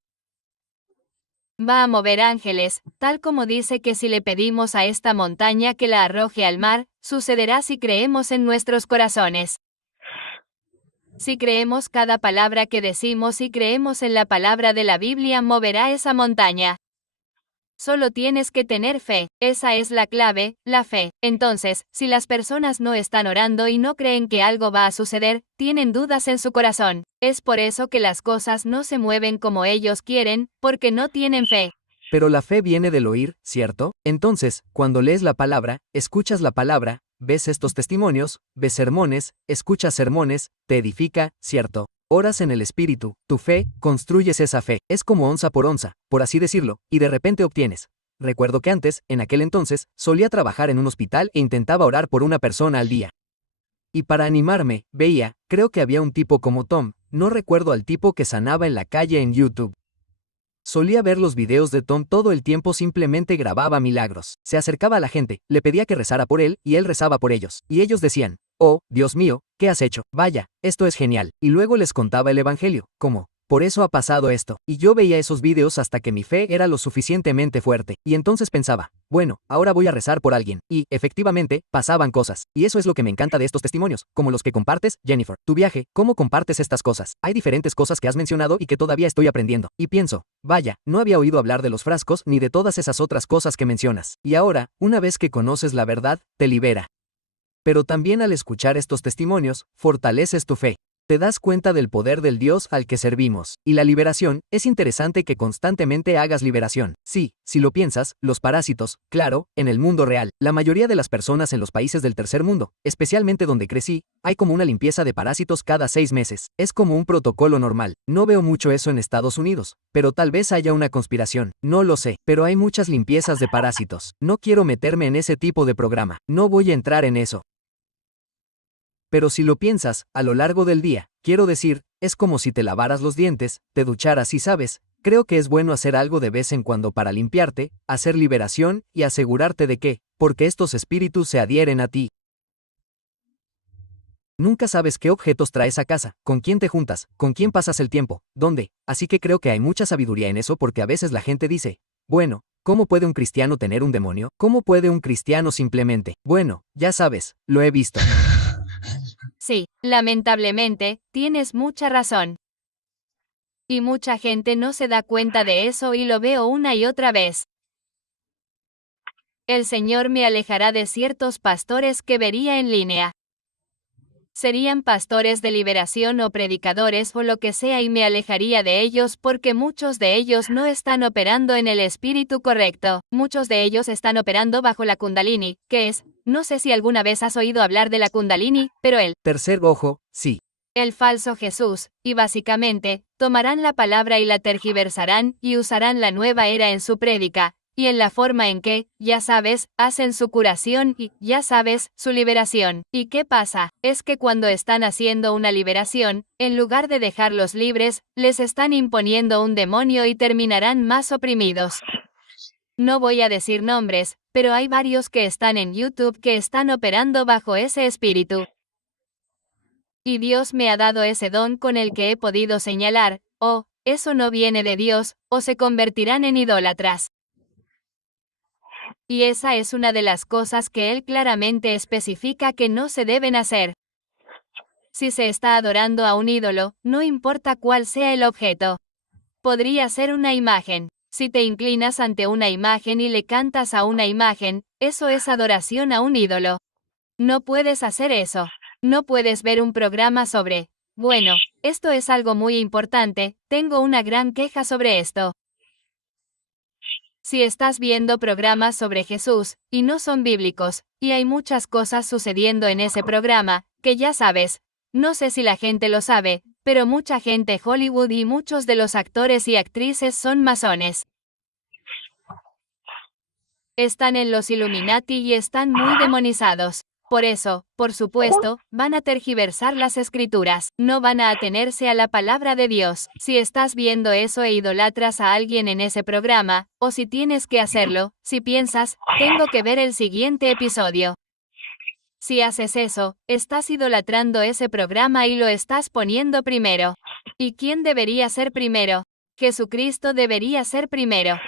Va a mover ángeles, tal como dice que si le pedimos a esta montaña que la arroje al mar, sucederá si creemos en nuestros corazones. Si creemos cada palabra que decimos y creemos en la palabra de la Biblia, moverá esa montaña. Solo tienes que tener fe, esa es la clave, la fe. Entonces, si las personas no están orando y no creen que algo va a suceder, tienen dudas en su corazón. Es por eso que las cosas no se mueven como ellos quieren, porque no tienen fe. Pero la fe viene del oír, ¿cierto? Entonces, cuando lees la palabra, escuchas la palabra, ves estos testimonios, ves sermones, escuchas sermones, te edifica, ¿cierto? Oras en el Espíritu, tu fe, construyes esa fe, es como onza, por así decirlo, y de repente obtienes. Recuerdo que antes, en aquel entonces, solía trabajar en un hospital e intentaba orar por una persona al día. Y para animarme, veía, creo que había un tipo como Tom, no recuerdo al tipo que sanaba en la calle en YouTube. Solía ver los videos de Tom todo el tiempo, simplemente grababa milagros. Se acercaba a la gente, le pedía que rezara por él y él rezaba por ellos. Y ellos decían, oh, Dios mío, ¿qué has hecho? Vaya, esto es genial. Y luego les contaba el evangelio, como, por eso ha pasado esto. Y yo veía esos videos hasta que mi fe era lo suficientemente fuerte. Y entonces pensaba, bueno, ahora voy a rezar por alguien. Y, efectivamente, pasaban cosas. Y eso es lo que me encanta de estos testimonios, como los que compartes, Jennifer. Tu viaje, ¿cómo compartes estas cosas? Hay diferentes cosas que has mencionado y que todavía estoy aprendiendo. Y pienso, vaya, no había oído hablar de los frascos ni de todas esas otras cosas que mencionas. Y ahora, una vez que conoces la verdad, te libera. Pero también al escuchar estos testimonios, fortaleces tu fe. Te das cuenta del poder del Dios al que servimos. Y la liberación, es interesante que constantemente hagas liberación. Sí, si lo piensas, los parásitos, claro, en el mundo real, la mayoría de las personas en los países del tercer mundo, especialmente donde crecí, hay como una limpieza de parásitos cada 6 meses. Es como un protocolo normal. No veo mucho eso en Estados Unidos, pero tal vez haya una conspiración. No lo sé, pero hay muchas limpiezas de parásitos. No quiero meterme en ese tipo de programa. No voy a entrar en eso. Pero si lo piensas, a lo largo del día, quiero decir, es como si te lavaras los dientes, te ducharas y sabes, creo que es bueno hacer algo de vez en cuando para limpiarte, hacer liberación y asegurarte de que, porque estos espíritus se adhieren a ti. Nunca sabes qué objetos traes a casa, con quién te juntas, con quién pasas el tiempo, dónde, así que creo que hay mucha sabiduría en eso porque a veces la gente dice, bueno, ¿cómo puede un cristiano tener un demonio? ¿Cómo puede un cristiano simplemente? Bueno, ya sabes, lo he visto. Sí, lamentablemente, tienes mucha razón. Y mucha gente no se da cuenta de eso y lo veo una y otra vez. El Señor me alejará de ciertos pastores que vería en línea. Serían pastores de liberación o predicadores o lo que sea y me alejaría de ellos porque muchos de ellos no están operando en el espíritu correcto. Muchos de ellos están operando bajo la Kundalini, que es, no sé si alguna vez has oído hablar de la Kundalini, pero el tercer ojo, sí. El falso Jesús, y básicamente, tomarán la palabra y la tergiversarán y usarán la nueva era en su prédica, y en la forma en que, ya sabes, hacen su curación y, ya sabes, su liberación. ¿Y qué pasa? Es que cuando están haciendo una liberación, en lugar de dejarlos libres, les están imponiendo un demonio y terminarán más oprimidos. No voy a decir nombres, pero hay varios que están en YouTube que están operando bajo ese espíritu. Y Dios me ha dado ese don con el que he podido señalar, oh, eso no viene de Dios, o se convertirán en idólatras. Y esa es una de las cosas que Él claramente especifica que no se deben hacer. Si se está adorando a un ídolo, no importa cuál sea el objeto. Podría ser una imagen. Si te inclinas ante una imagen y le cantas a una imagen, eso es adoración a un ídolo. No puedes hacer eso. No puedes ver un programa sobre, bueno, esto es algo muy importante, tengo una gran queja sobre esto. Si estás viendo programas sobre Jesús, y no son bíblicos, y hay muchas cosas sucediendo en ese programa, que ya sabes, no sé si la gente lo sabe, pero mucha gente Hollywood y muchos de los actores y actrices son masones. Están en los Illuminati y están muy demonizados. Por eso, por supuesto, van a tergiversar las escrituras, no van a atenerse a la palabra de Dios. Si estás viendo eso e idolatras a alguien en ese programa, o si tienes que hacerlo, si piensas, tengo que ver el siguiente episodio. Si haces eso, estás idolatrando ese programa y lo estás poniendo primero. ¿Y quién debería ser primero? Jesucristo debería ser primero.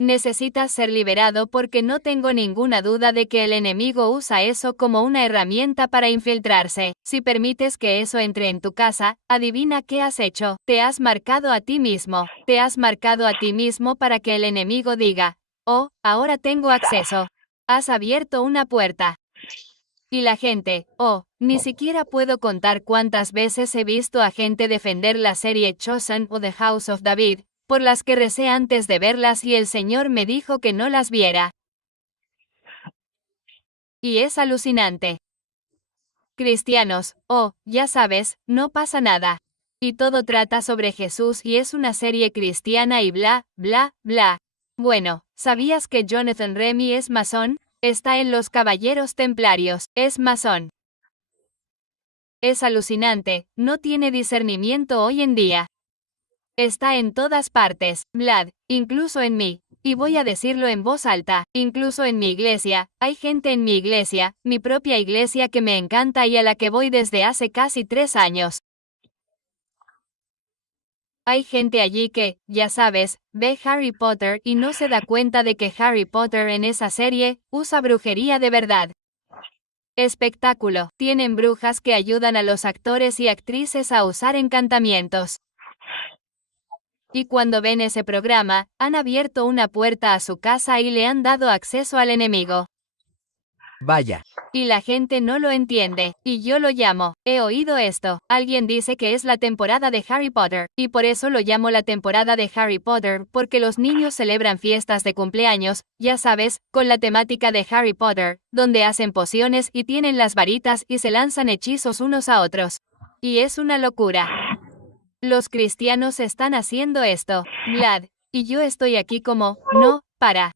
Necesitas ser liberado porque no tengo ninguna duda de que el enemigo usa eso como una herramienta para infiltrarse. Si permites que eso entre en tu casa, adivina qué has hecho. Te has marcado a ti mismo. Te has marcado a ti mismo para que el enemigo diga, oh, ahora tengo acceso. Has abierto una puerta. Y la gente, oh, ni siquiera puedo contar cuántas veces he visto a gente defender la serie Chosen o The House of David, por las que recé antes de verlas y el Señor me dijo que no las viera. Y es alucinante. Cristianos, oh, ya sabes, no pasa nada. Y todo trata sobre Jesús y es una serie cristiana y bla, bla, bla. Bueno, ¿sabías que Jonathan Remy es masón? Está en los Caballeros Templarios, es masón. Es alucinante, no tiene discernimiento hoy en día. Está en todas partes, Vlad, incluso en mí. Y voy a decirlo en voz alta, incluso en mi iglesia, hay gente en mi iglesia, mi propia iglesia que me encanta y a la que voy desde hace casi 3 años. Hay gente allí que, ya sabes, ve Harry Potter y no se da cuenta de que Harry Potter en esa serie usa brujería de verdad. Espectáculo. Tienen brujas que ayudan a los actores y actrices a usar encantamientos. Y cuando ven ese programa, han abierto una puerta a su casa y le han dado acceso al enemigo. Vaya. Y la gente no lo entiende, y yo lo llamo, he oído esto, alguien dice que es la temporada de Harry Potter, y por eso lo llamo la temporada de Harry Potter, porque los niños celebran fiestas de cumpleaños, ya sabes, con la temática de Harry Potter, donde hacen pociones y tienen las varitas y se lanzan hechizos unos a otros. Y es una locura. Los cristianos están haciendo esto, Vlad, y yo estoy aquí como, no, para.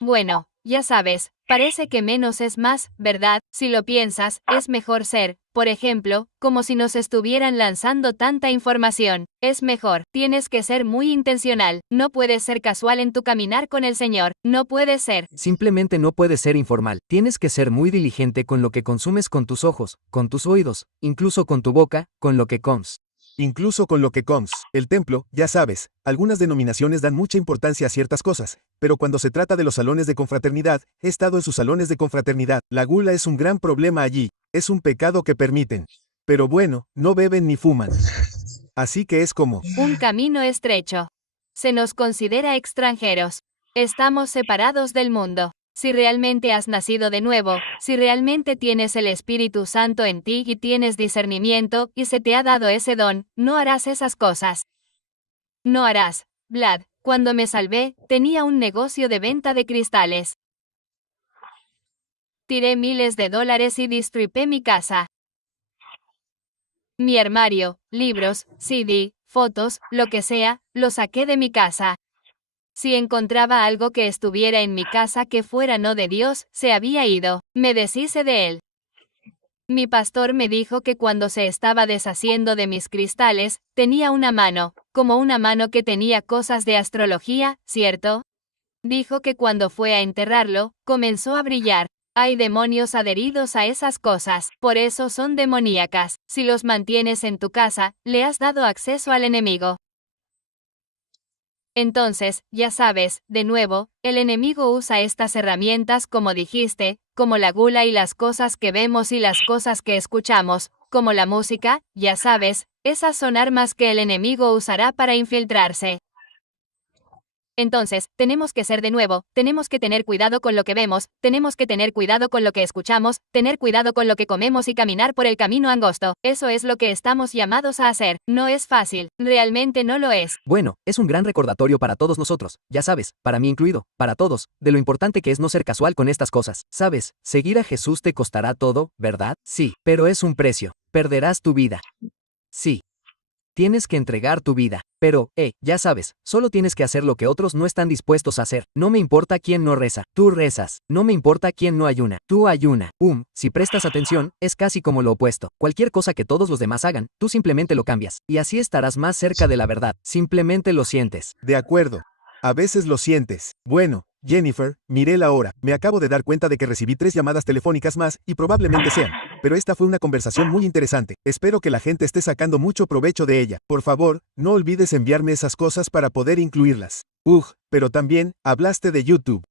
Bueno, ya sabes, parece que menos es más, ¿verdad? Si lo piensas, es mejor ser, por ejemplo, como si nos estuvieran lanzando tanta información. Es mejor, tienes que ser muy intencional, no puedes ser casual en tu caminar con el Señor, no puedes ser. Simplemente no puedes ser informal. Tienes que ser muy diligente con lo que consumes con tus ojos, con tus oídos, incluso con tu boca, con lo que comes. Incluso con lo que comes. El templo, ya sabes, algunas denominaciones dan mucha importancia a ciertas cosas, pero cuando se trata de los salones de confraternidad, he estado en sus salones de confraternidad. La gula es un gran problema allí, es un pecado que permiten. Pero bueno, no beben ni fuman. Así que es como un camino estrecho. Se nos considera extranjeros. Estamos separados del mundo. Si realmente has nacido de nuevo, si realmente tienes el Espíritu Santo en ti y tienes discernimiento y se te ha dado ese don, no harás esas cosas. No harás. Vlad, cuando me salvé, tenía un negocio de venta de cristales. Tiré miles de dólares y destripé mi casa. Mi armario, libros, CD, fotos, lo que sea, lo saqué de mi casa. Si encontraba algo que estuviera en mi casa que fuera no de Dios, se había ido. Me deshice de él. Mi pastor me dijo que cuando se estaba deshaciendo de mis cristales, tenía una mano, como una mano que tenía cosas de astrología, ¿cierto? Dijo que cuando fue a enterrarlo, comenzó a brillar. Hay demonios adheridos a esas cosas, por eso son demoníacas. Si los mantienes en tu casa, le has dado acceso al enemigo. Entonces, ya sabes, de nuevo, el enemigo usa estas herramientas como dijiste, como la gula y las cosas que vemos y las cosas que escuchamos, como la música, ya sabes, esas son armas que el enemigo usará para infiltrarse. Entonces, tenemos que ser de nuevo, tenemos que tener cuidado con lo que vemos, tenemos que tener cuidado con lo que escuchamos, tener cuidado con lo que comemos y caminar por el camino angosto. Eso es lo que estamos llamados a hacer. No es fácil, realmente no lo es. Bueno, es un gran recordatorio para todos nosotros, ya sabes, para mí incluido, para todos, de lo importante que es no ser casual con estas cosas. Sabes, seguir a Jesús te costará todo, ¿verdad? Sí, pero es un precio. Perderás tu vida. Sí. Tienes que entregar tu vida. Pero, ya sabes, solo tienes que hacer lo que otros no están dispuestos a hacer. No me importa quién no reza, tú rezas. No me importa quién no ayuna, tú ayuna. Si prestas atención, es casi como lo opuesto. Cualquier cosa que todos los demás hagan, tú simplemente lo cambias. Y así estarás más cerca de la verdad. Simplemente lo sientes. De acuerdo. A veces lo sientes. Bueno, Jennifer, miré la hora. Me acabo de dar cuenta de que recibí 3 llamadas telefónicas más, y probablemente sean. Pero esta fue una conversación muy interesante. Espero que la gente esté sacando mucho provecho de ella. Por favor, no olvides enviarme esas cosas para poder incluirlas. Pero también, hablaste de YouTube.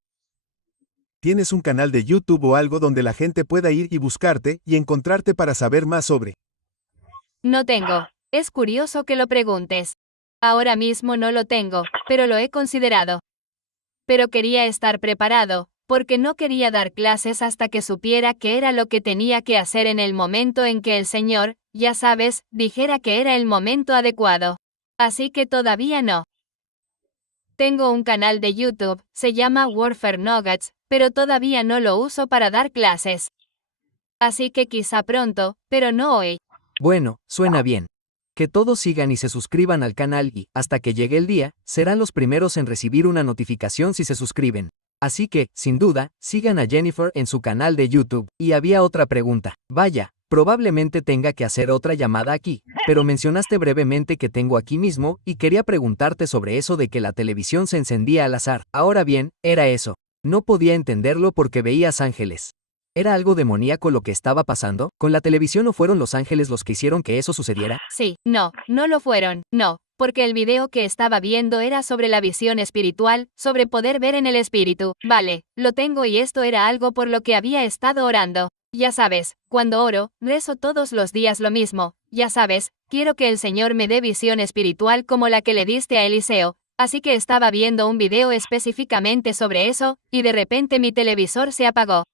¿Tienes un canal de YouTube o algo donde la gente pueda ir y buscarte y encontrarte para saber más sobre? No tengo. Es curioso que lo preguntes. Ahora mismo no lo tengo, pero lo he considerado. Pero quería estar preparado, porque no quería dar clases hasta que supiera qué era lo que tenía que hacer en el momento en que el Señor, ya sabes, dijera que era el momento adecuado. Así que todavía no. Tengo un canal de YouTube, se llama Warfare Nuggets, pero todavía no lo uso para dar clases. Así que quizá pronto, pero no hoy. Bueno, suena bien. Que todos sigan y se suscriban al canal y, hasta que llegue el día, serán los primeros en recibir una notificación si se suscriben. Así que, sin duda, sigan a Jennifer en su canal de YouTube. Y había otra pregunta. Vaya, probablemente tenga que hacer otra llamada aquí, pero mencionaste brevemente que tengo aquí mismo, y quería preguntarte sobre eso de que la televisión se encendía al azar. Ahora bien, era eso. No podía entenderlo porque veías ángeles. ¿Era algo demoníaco lo que estaba pasando? ¿Con la televisión no fueron los ángeles los que hicieron que eso sucediera? Sí, no lo fueron, no, porque el video que estaba viendo era sobre la visión espiritual, sobre poder ver en el espíritu. Vale, lo tengo y esto era algo por lo que había estado orando. Ya sabes, cuando oro, rezo todos los días lo mismo. Ya sabes, quiero que el Señor me dé visión espiritual como la que le diste a Eliseo. Así que estaba viendo un video específicamente sobre eso, y de repente mi televisor se apagó.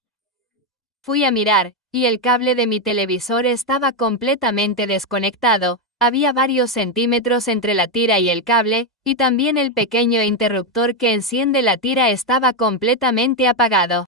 Fui a mirar, y el cable de mi televisor estaba completamente desconectado. Había varios centímetros entre la tira y el cable, y también el pequeño interruptor que enciende la tira estaba completamente apagado.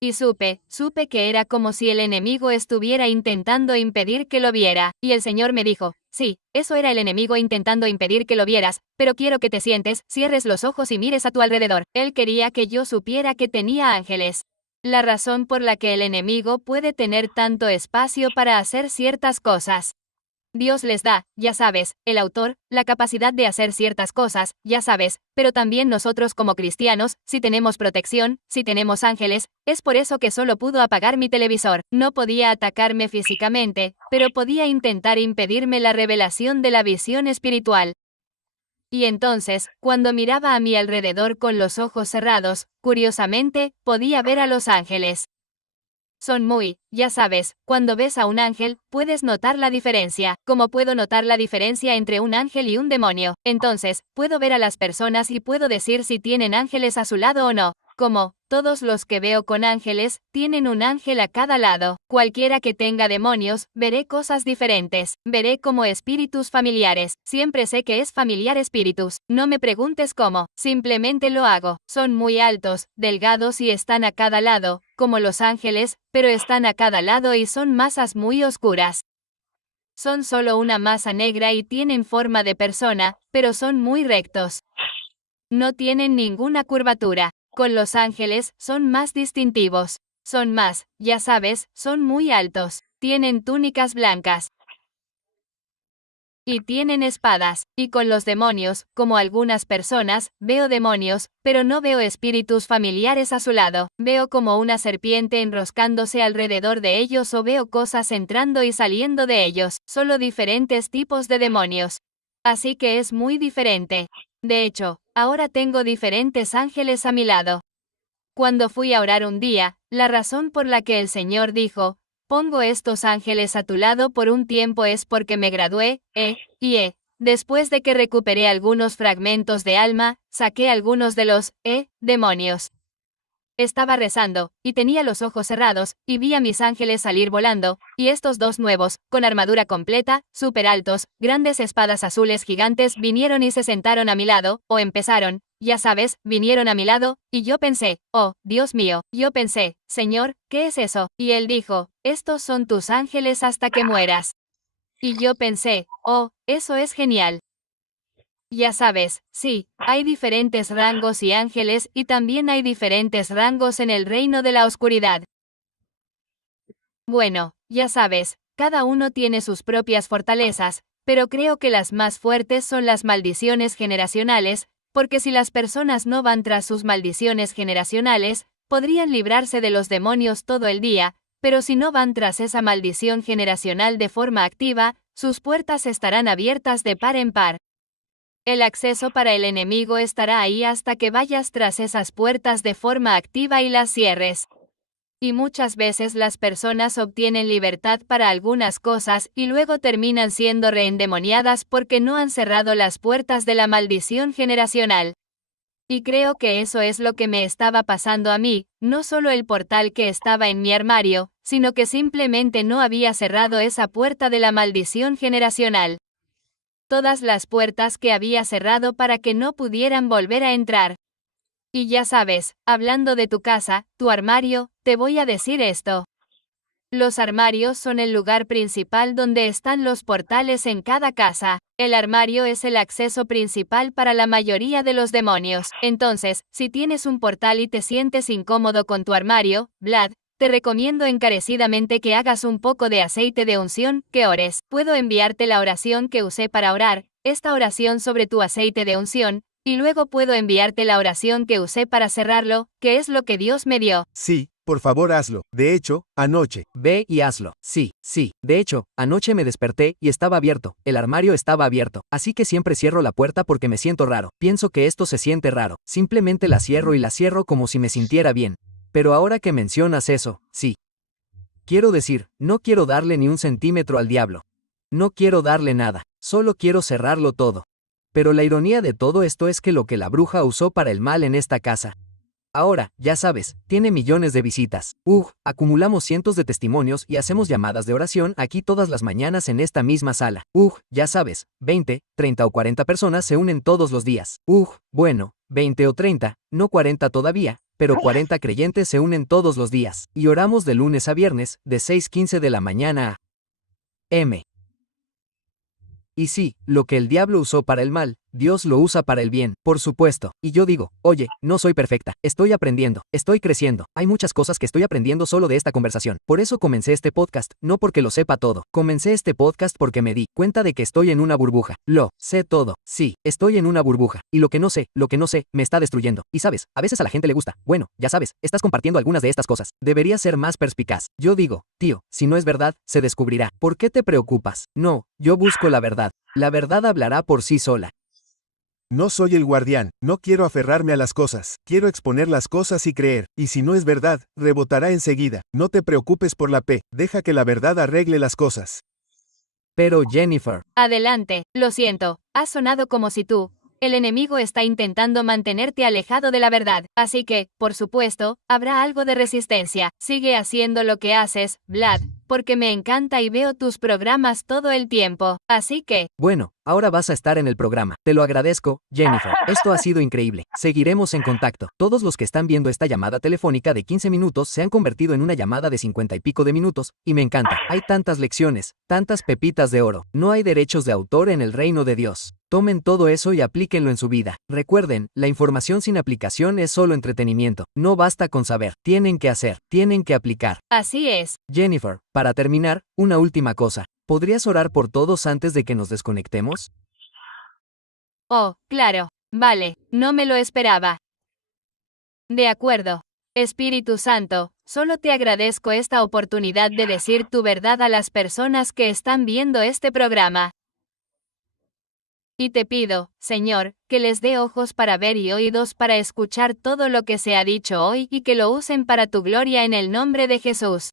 Y supe que era como si el enemigo estuviera intentando impedir que lo viera. Y el Señor me dijo, sí, eso era el enemigo intentando impedir que lo vieras, pero quiero que te sientes, cierres los ojos y mires a tu alrededor. Él quería que yo supiera que tenía ángeles. La razón por la que el enemigo puede tener tanto espacio para hacer ciertas cosas. Dios les da, ya sabes, el autor, la capacidad de hacer ciertas cosas, ya sabes, pero también nosotros como cristianos, si tenemos protección, si tenemos ángeles, es por eso que solo pudo apagar mi televisor. No podía atacarme físicamente, pero podía intentar impedirme la revelación de la visión espiritual. Y entonces, cuando miraba a mi alrededor con los ojos cerrados, curiosamente, podía ver a los ángeles. Son muy, ya sabes, cuando ves a un ángel, puedes notar la diferencia. Como puedo notar la diferencia entre un ángel y un demonio. Entonces, puedo ver a las personas y puedo decir si tienen ángeles a su lado o no. Como, todos los que veo con ángeles, tienen un ángel a cada lado. Cualquiera que tenga demonios, veré cosas diferentes. Veré como espíritus familiares. Siempre sé que es familiar espíritus. No me preguntes cómo, simplemente lo hago. Son muy altos, delgados y están a cada lado, como los ángeles, pero están a cada lado y son masas muy oscuras. Son solo una masa negra y tienen forma de persona, pero son muy rectos. No tienen ninguna curvatura. Con los ángeles son más distintivos. Son más, ya sabes, son muy altos. Tienen túnicas blancas. Y tienen espadas. Y con los demonios, como algunas personas, veo demonios, pero no veo espíritus familiares a su lado. Veo como una serpiente enroscándose alrededor de ellos o veo cosas entrando y saliendo de ellos. Solo diferentes tipos de demonios. Así que es muy diferente. De hecho, ahora tengo diferentes ángeles a mi lado. Cuando fui a orar un día, la razón por la que el Señor dijo, pongo estos ángeles a tu lado por un tiempo es porque me gradué, después de que recuperé algunos fragmentos de alma, saqué algunos de los, demonios. Estaba rezando, y tenía los ojos cerrados, y vi a mis ángeles salir volando, y estos dos nuevos, con armadura completa, súper altos, grandes espadas azules gigantes vinieron y se sentaron a mi lado, o empezaron, ya sabes, vinieron a mi lado, y yo pensé, oh, Dios mío, yo pensé, Señor, ¿qué es eso? Y él dijo, estos son tus ángeles hasta que mueras. Y yo pensé, oh, eso es genial. Ya sabes, sí, hay diferentes rangos y ángeles y también hay diferentes rangos en el reino de la oscuridad. Bueno, ya sabes, cada uno tiene sus propias fortalezas, pero creo que las más fuertes son las maldiciones generacionales, porque si las personas no van tras sus maldiciones generacionales, podrían librarse de los demonios todo el día, pero si no van tras esa maldición generacional de forma activa, sus puertas estarán abiertas de par en par. El acceso para el enemigo estará ahí hasta que vayas tras esas puertas de forma activa y las cierres. Y muchas veces las personas obtienen libertad para algunas cosas y luego terminan siendo reendemoniadas porque no han cerrado las puertas de la maldición generacional. Y creo que eso es lo que me estaba pasando a mí, no solo el portal que estaba en mi armario, sino que simplemente no había cerrado esa puerta de la maldición generacional. Todas las puertas que había cerrado para que no pudieran volver a entrar. Y ya sabes, hablando de tu casa, tu armario, te voy a decir esto. Los armarios son el lugar principal donde están los portales en cada casa. El armario es el acceso principal para la mayoría de los demonios. Entonces, si tienes un portal y te sientes incómodo con tu armario, Vlad, te recomiendo encarecidamente que hagas un poco de aceite de unción, que ores. Puedo enviarte la oración que usé para orar, esta oración sobre tu aceite de unción, y luego puedo enviarte la oración que usé para cerrarlo, que es lo que Dios me dio. Sí, por favor hazlo. De hecho, anoche. Ve y hazlo. Sí. De hecho, anoche me desperté y estaba abierto. El armario estaba abierto. Así que siempre cierro la puerta porque me siento raro. Pienso que esto se siente raro. Simplemente la cierro y la cierro como si me sintiera bien. Pero ahora que mencionas eso, sí. Quiero decir, no quiero darle ni un centímetro al diablo. No quiero darle nada. Solo quiero cerrarlo todo. Pero la ironía de todo esto es que lo que la bruja usó para el mal en esta casa. Ahora, ya sabes, tiene millones de visitas. Acumulamos cientos de testimonios y hacemos llamadas de oración aquí todas las mañanas en esta misma sala. Ya sabes, 20, 30 o 40 personas se unen todos los días. Bueno, 20 o 30, no 40 todavía, pero 40 creyentes se unen todos los días. Y oramos de lunes a viernes, de 6:15 de la mañana a m. Y sí, lo que el diablo usó para el mal, Dios lo usa para el bien, por supuesto. Y yo digo, oye, no soy perfecta, estoy aprendiendo, estoy creciendo. Hay muchas cosas que estoy aprendiendo solo de esta conversación. Por eso comencé este podcast, no porque lo sepa todo. Comencé este podcast porque me di cuenta de que estoy en una burbuja. Lo sé todo. Sí, estoy en una burbuja. Y lo que no sé, me está destruyendo. Y sabes, a veces a la gente le gusta. Bueno, ya sabes, estás compartiendo algunas de estas cosas. Deberías ser más perspicaz. Yo digo, tío, si no es verdad, se descubrirá. ¿Por qué te preocupas? No, yo busco la verdad. La verdad hablará por sí sola. No soy el guardián, no quiero aferrarme a las cosas, quiero exponer las cosas y creer, y si no es verdad, rebotará enseguida. No te preocupes por la P, deja que la verdad arregle las cosas. Pero Jennifer. Adelante, lo siento, has sonado como si tú, el enemigo está intentando mantenerte alejado de la verdad, así que, por supuesto, habrá algo de resistencia. Sigue haciendo lo que haces, Vlad, porque me encanta y veo tus programas todo el tiempo, así que... Bueno, Ahora vas a estar en el programa. Te lo agradezco, Jennifer. Esto ha sido increíble. Seguiremos en contacto. Todos los que están viendo esta llamada telefónica de 15 minutos se han convertido en una llamada de 50 y pico de minutos, y me encanta. Hay tantas lecciones, tantas pepitas de oro. No hay derechos de autor en el reino de Dios. Tomen todo eso y aplíquenlo en su vida. Recuerden, la información sin aplicación es solo entretenimiento. No basta con saber. Tienen que hacer. Tienen que aplicar. Así es. Jennifer, para terminar, una última cosa. ¿Podrías orar por todos antes de que nos desconectemos? Oh, claro. Vale, no me lo esperaba. De acuerdo. Espíritu Santo, solo te agradezco esta oportunidad de decir tu verdad a las personas que están viendo este programa. Y te pido, Señor, que les dé ojos para ver y oídos para escuchar todo lo que se ha dicho hoy y que lo usen para tu gloria en el nombre de Jesús.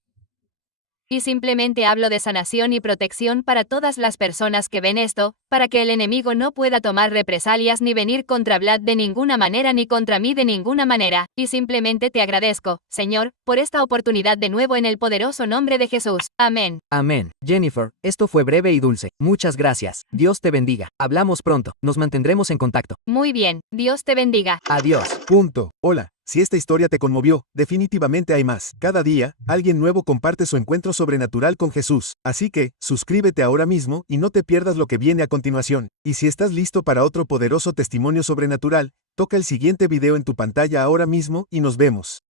Y simplemente hablo de sanación y protección para todas las personas que ven esto, para que el enemigo no pueda tomar represalias ni venir contra Vlad de ninguna manera ni contra mí de ninguna manera. Y simplemente te agradezco, Señor, por esta oportunidad de nuevo en el poderoso nombre de Jesús. Amén. Amén. Jennifer, esto fue breve y dulce. Muchas gracias. Dios te bendiga. Hablamos pronto. Nos mantendremos en contacto. Muy bien. Dios te bendiga. Adiós. Punto. Hola. Si esta historia te conmovió, definitivamente hay más. Cada día, alguien nuevo comparte su encuentro sobrenatural con Jesús. Así que, suscríbete ahora mismo y no te pierdas lo que viene a continuación. Y si estás listo para otro poderoso testimonio sobrenatural, toca el siguiente video en tu pantalla ahora mismo y nos vemos.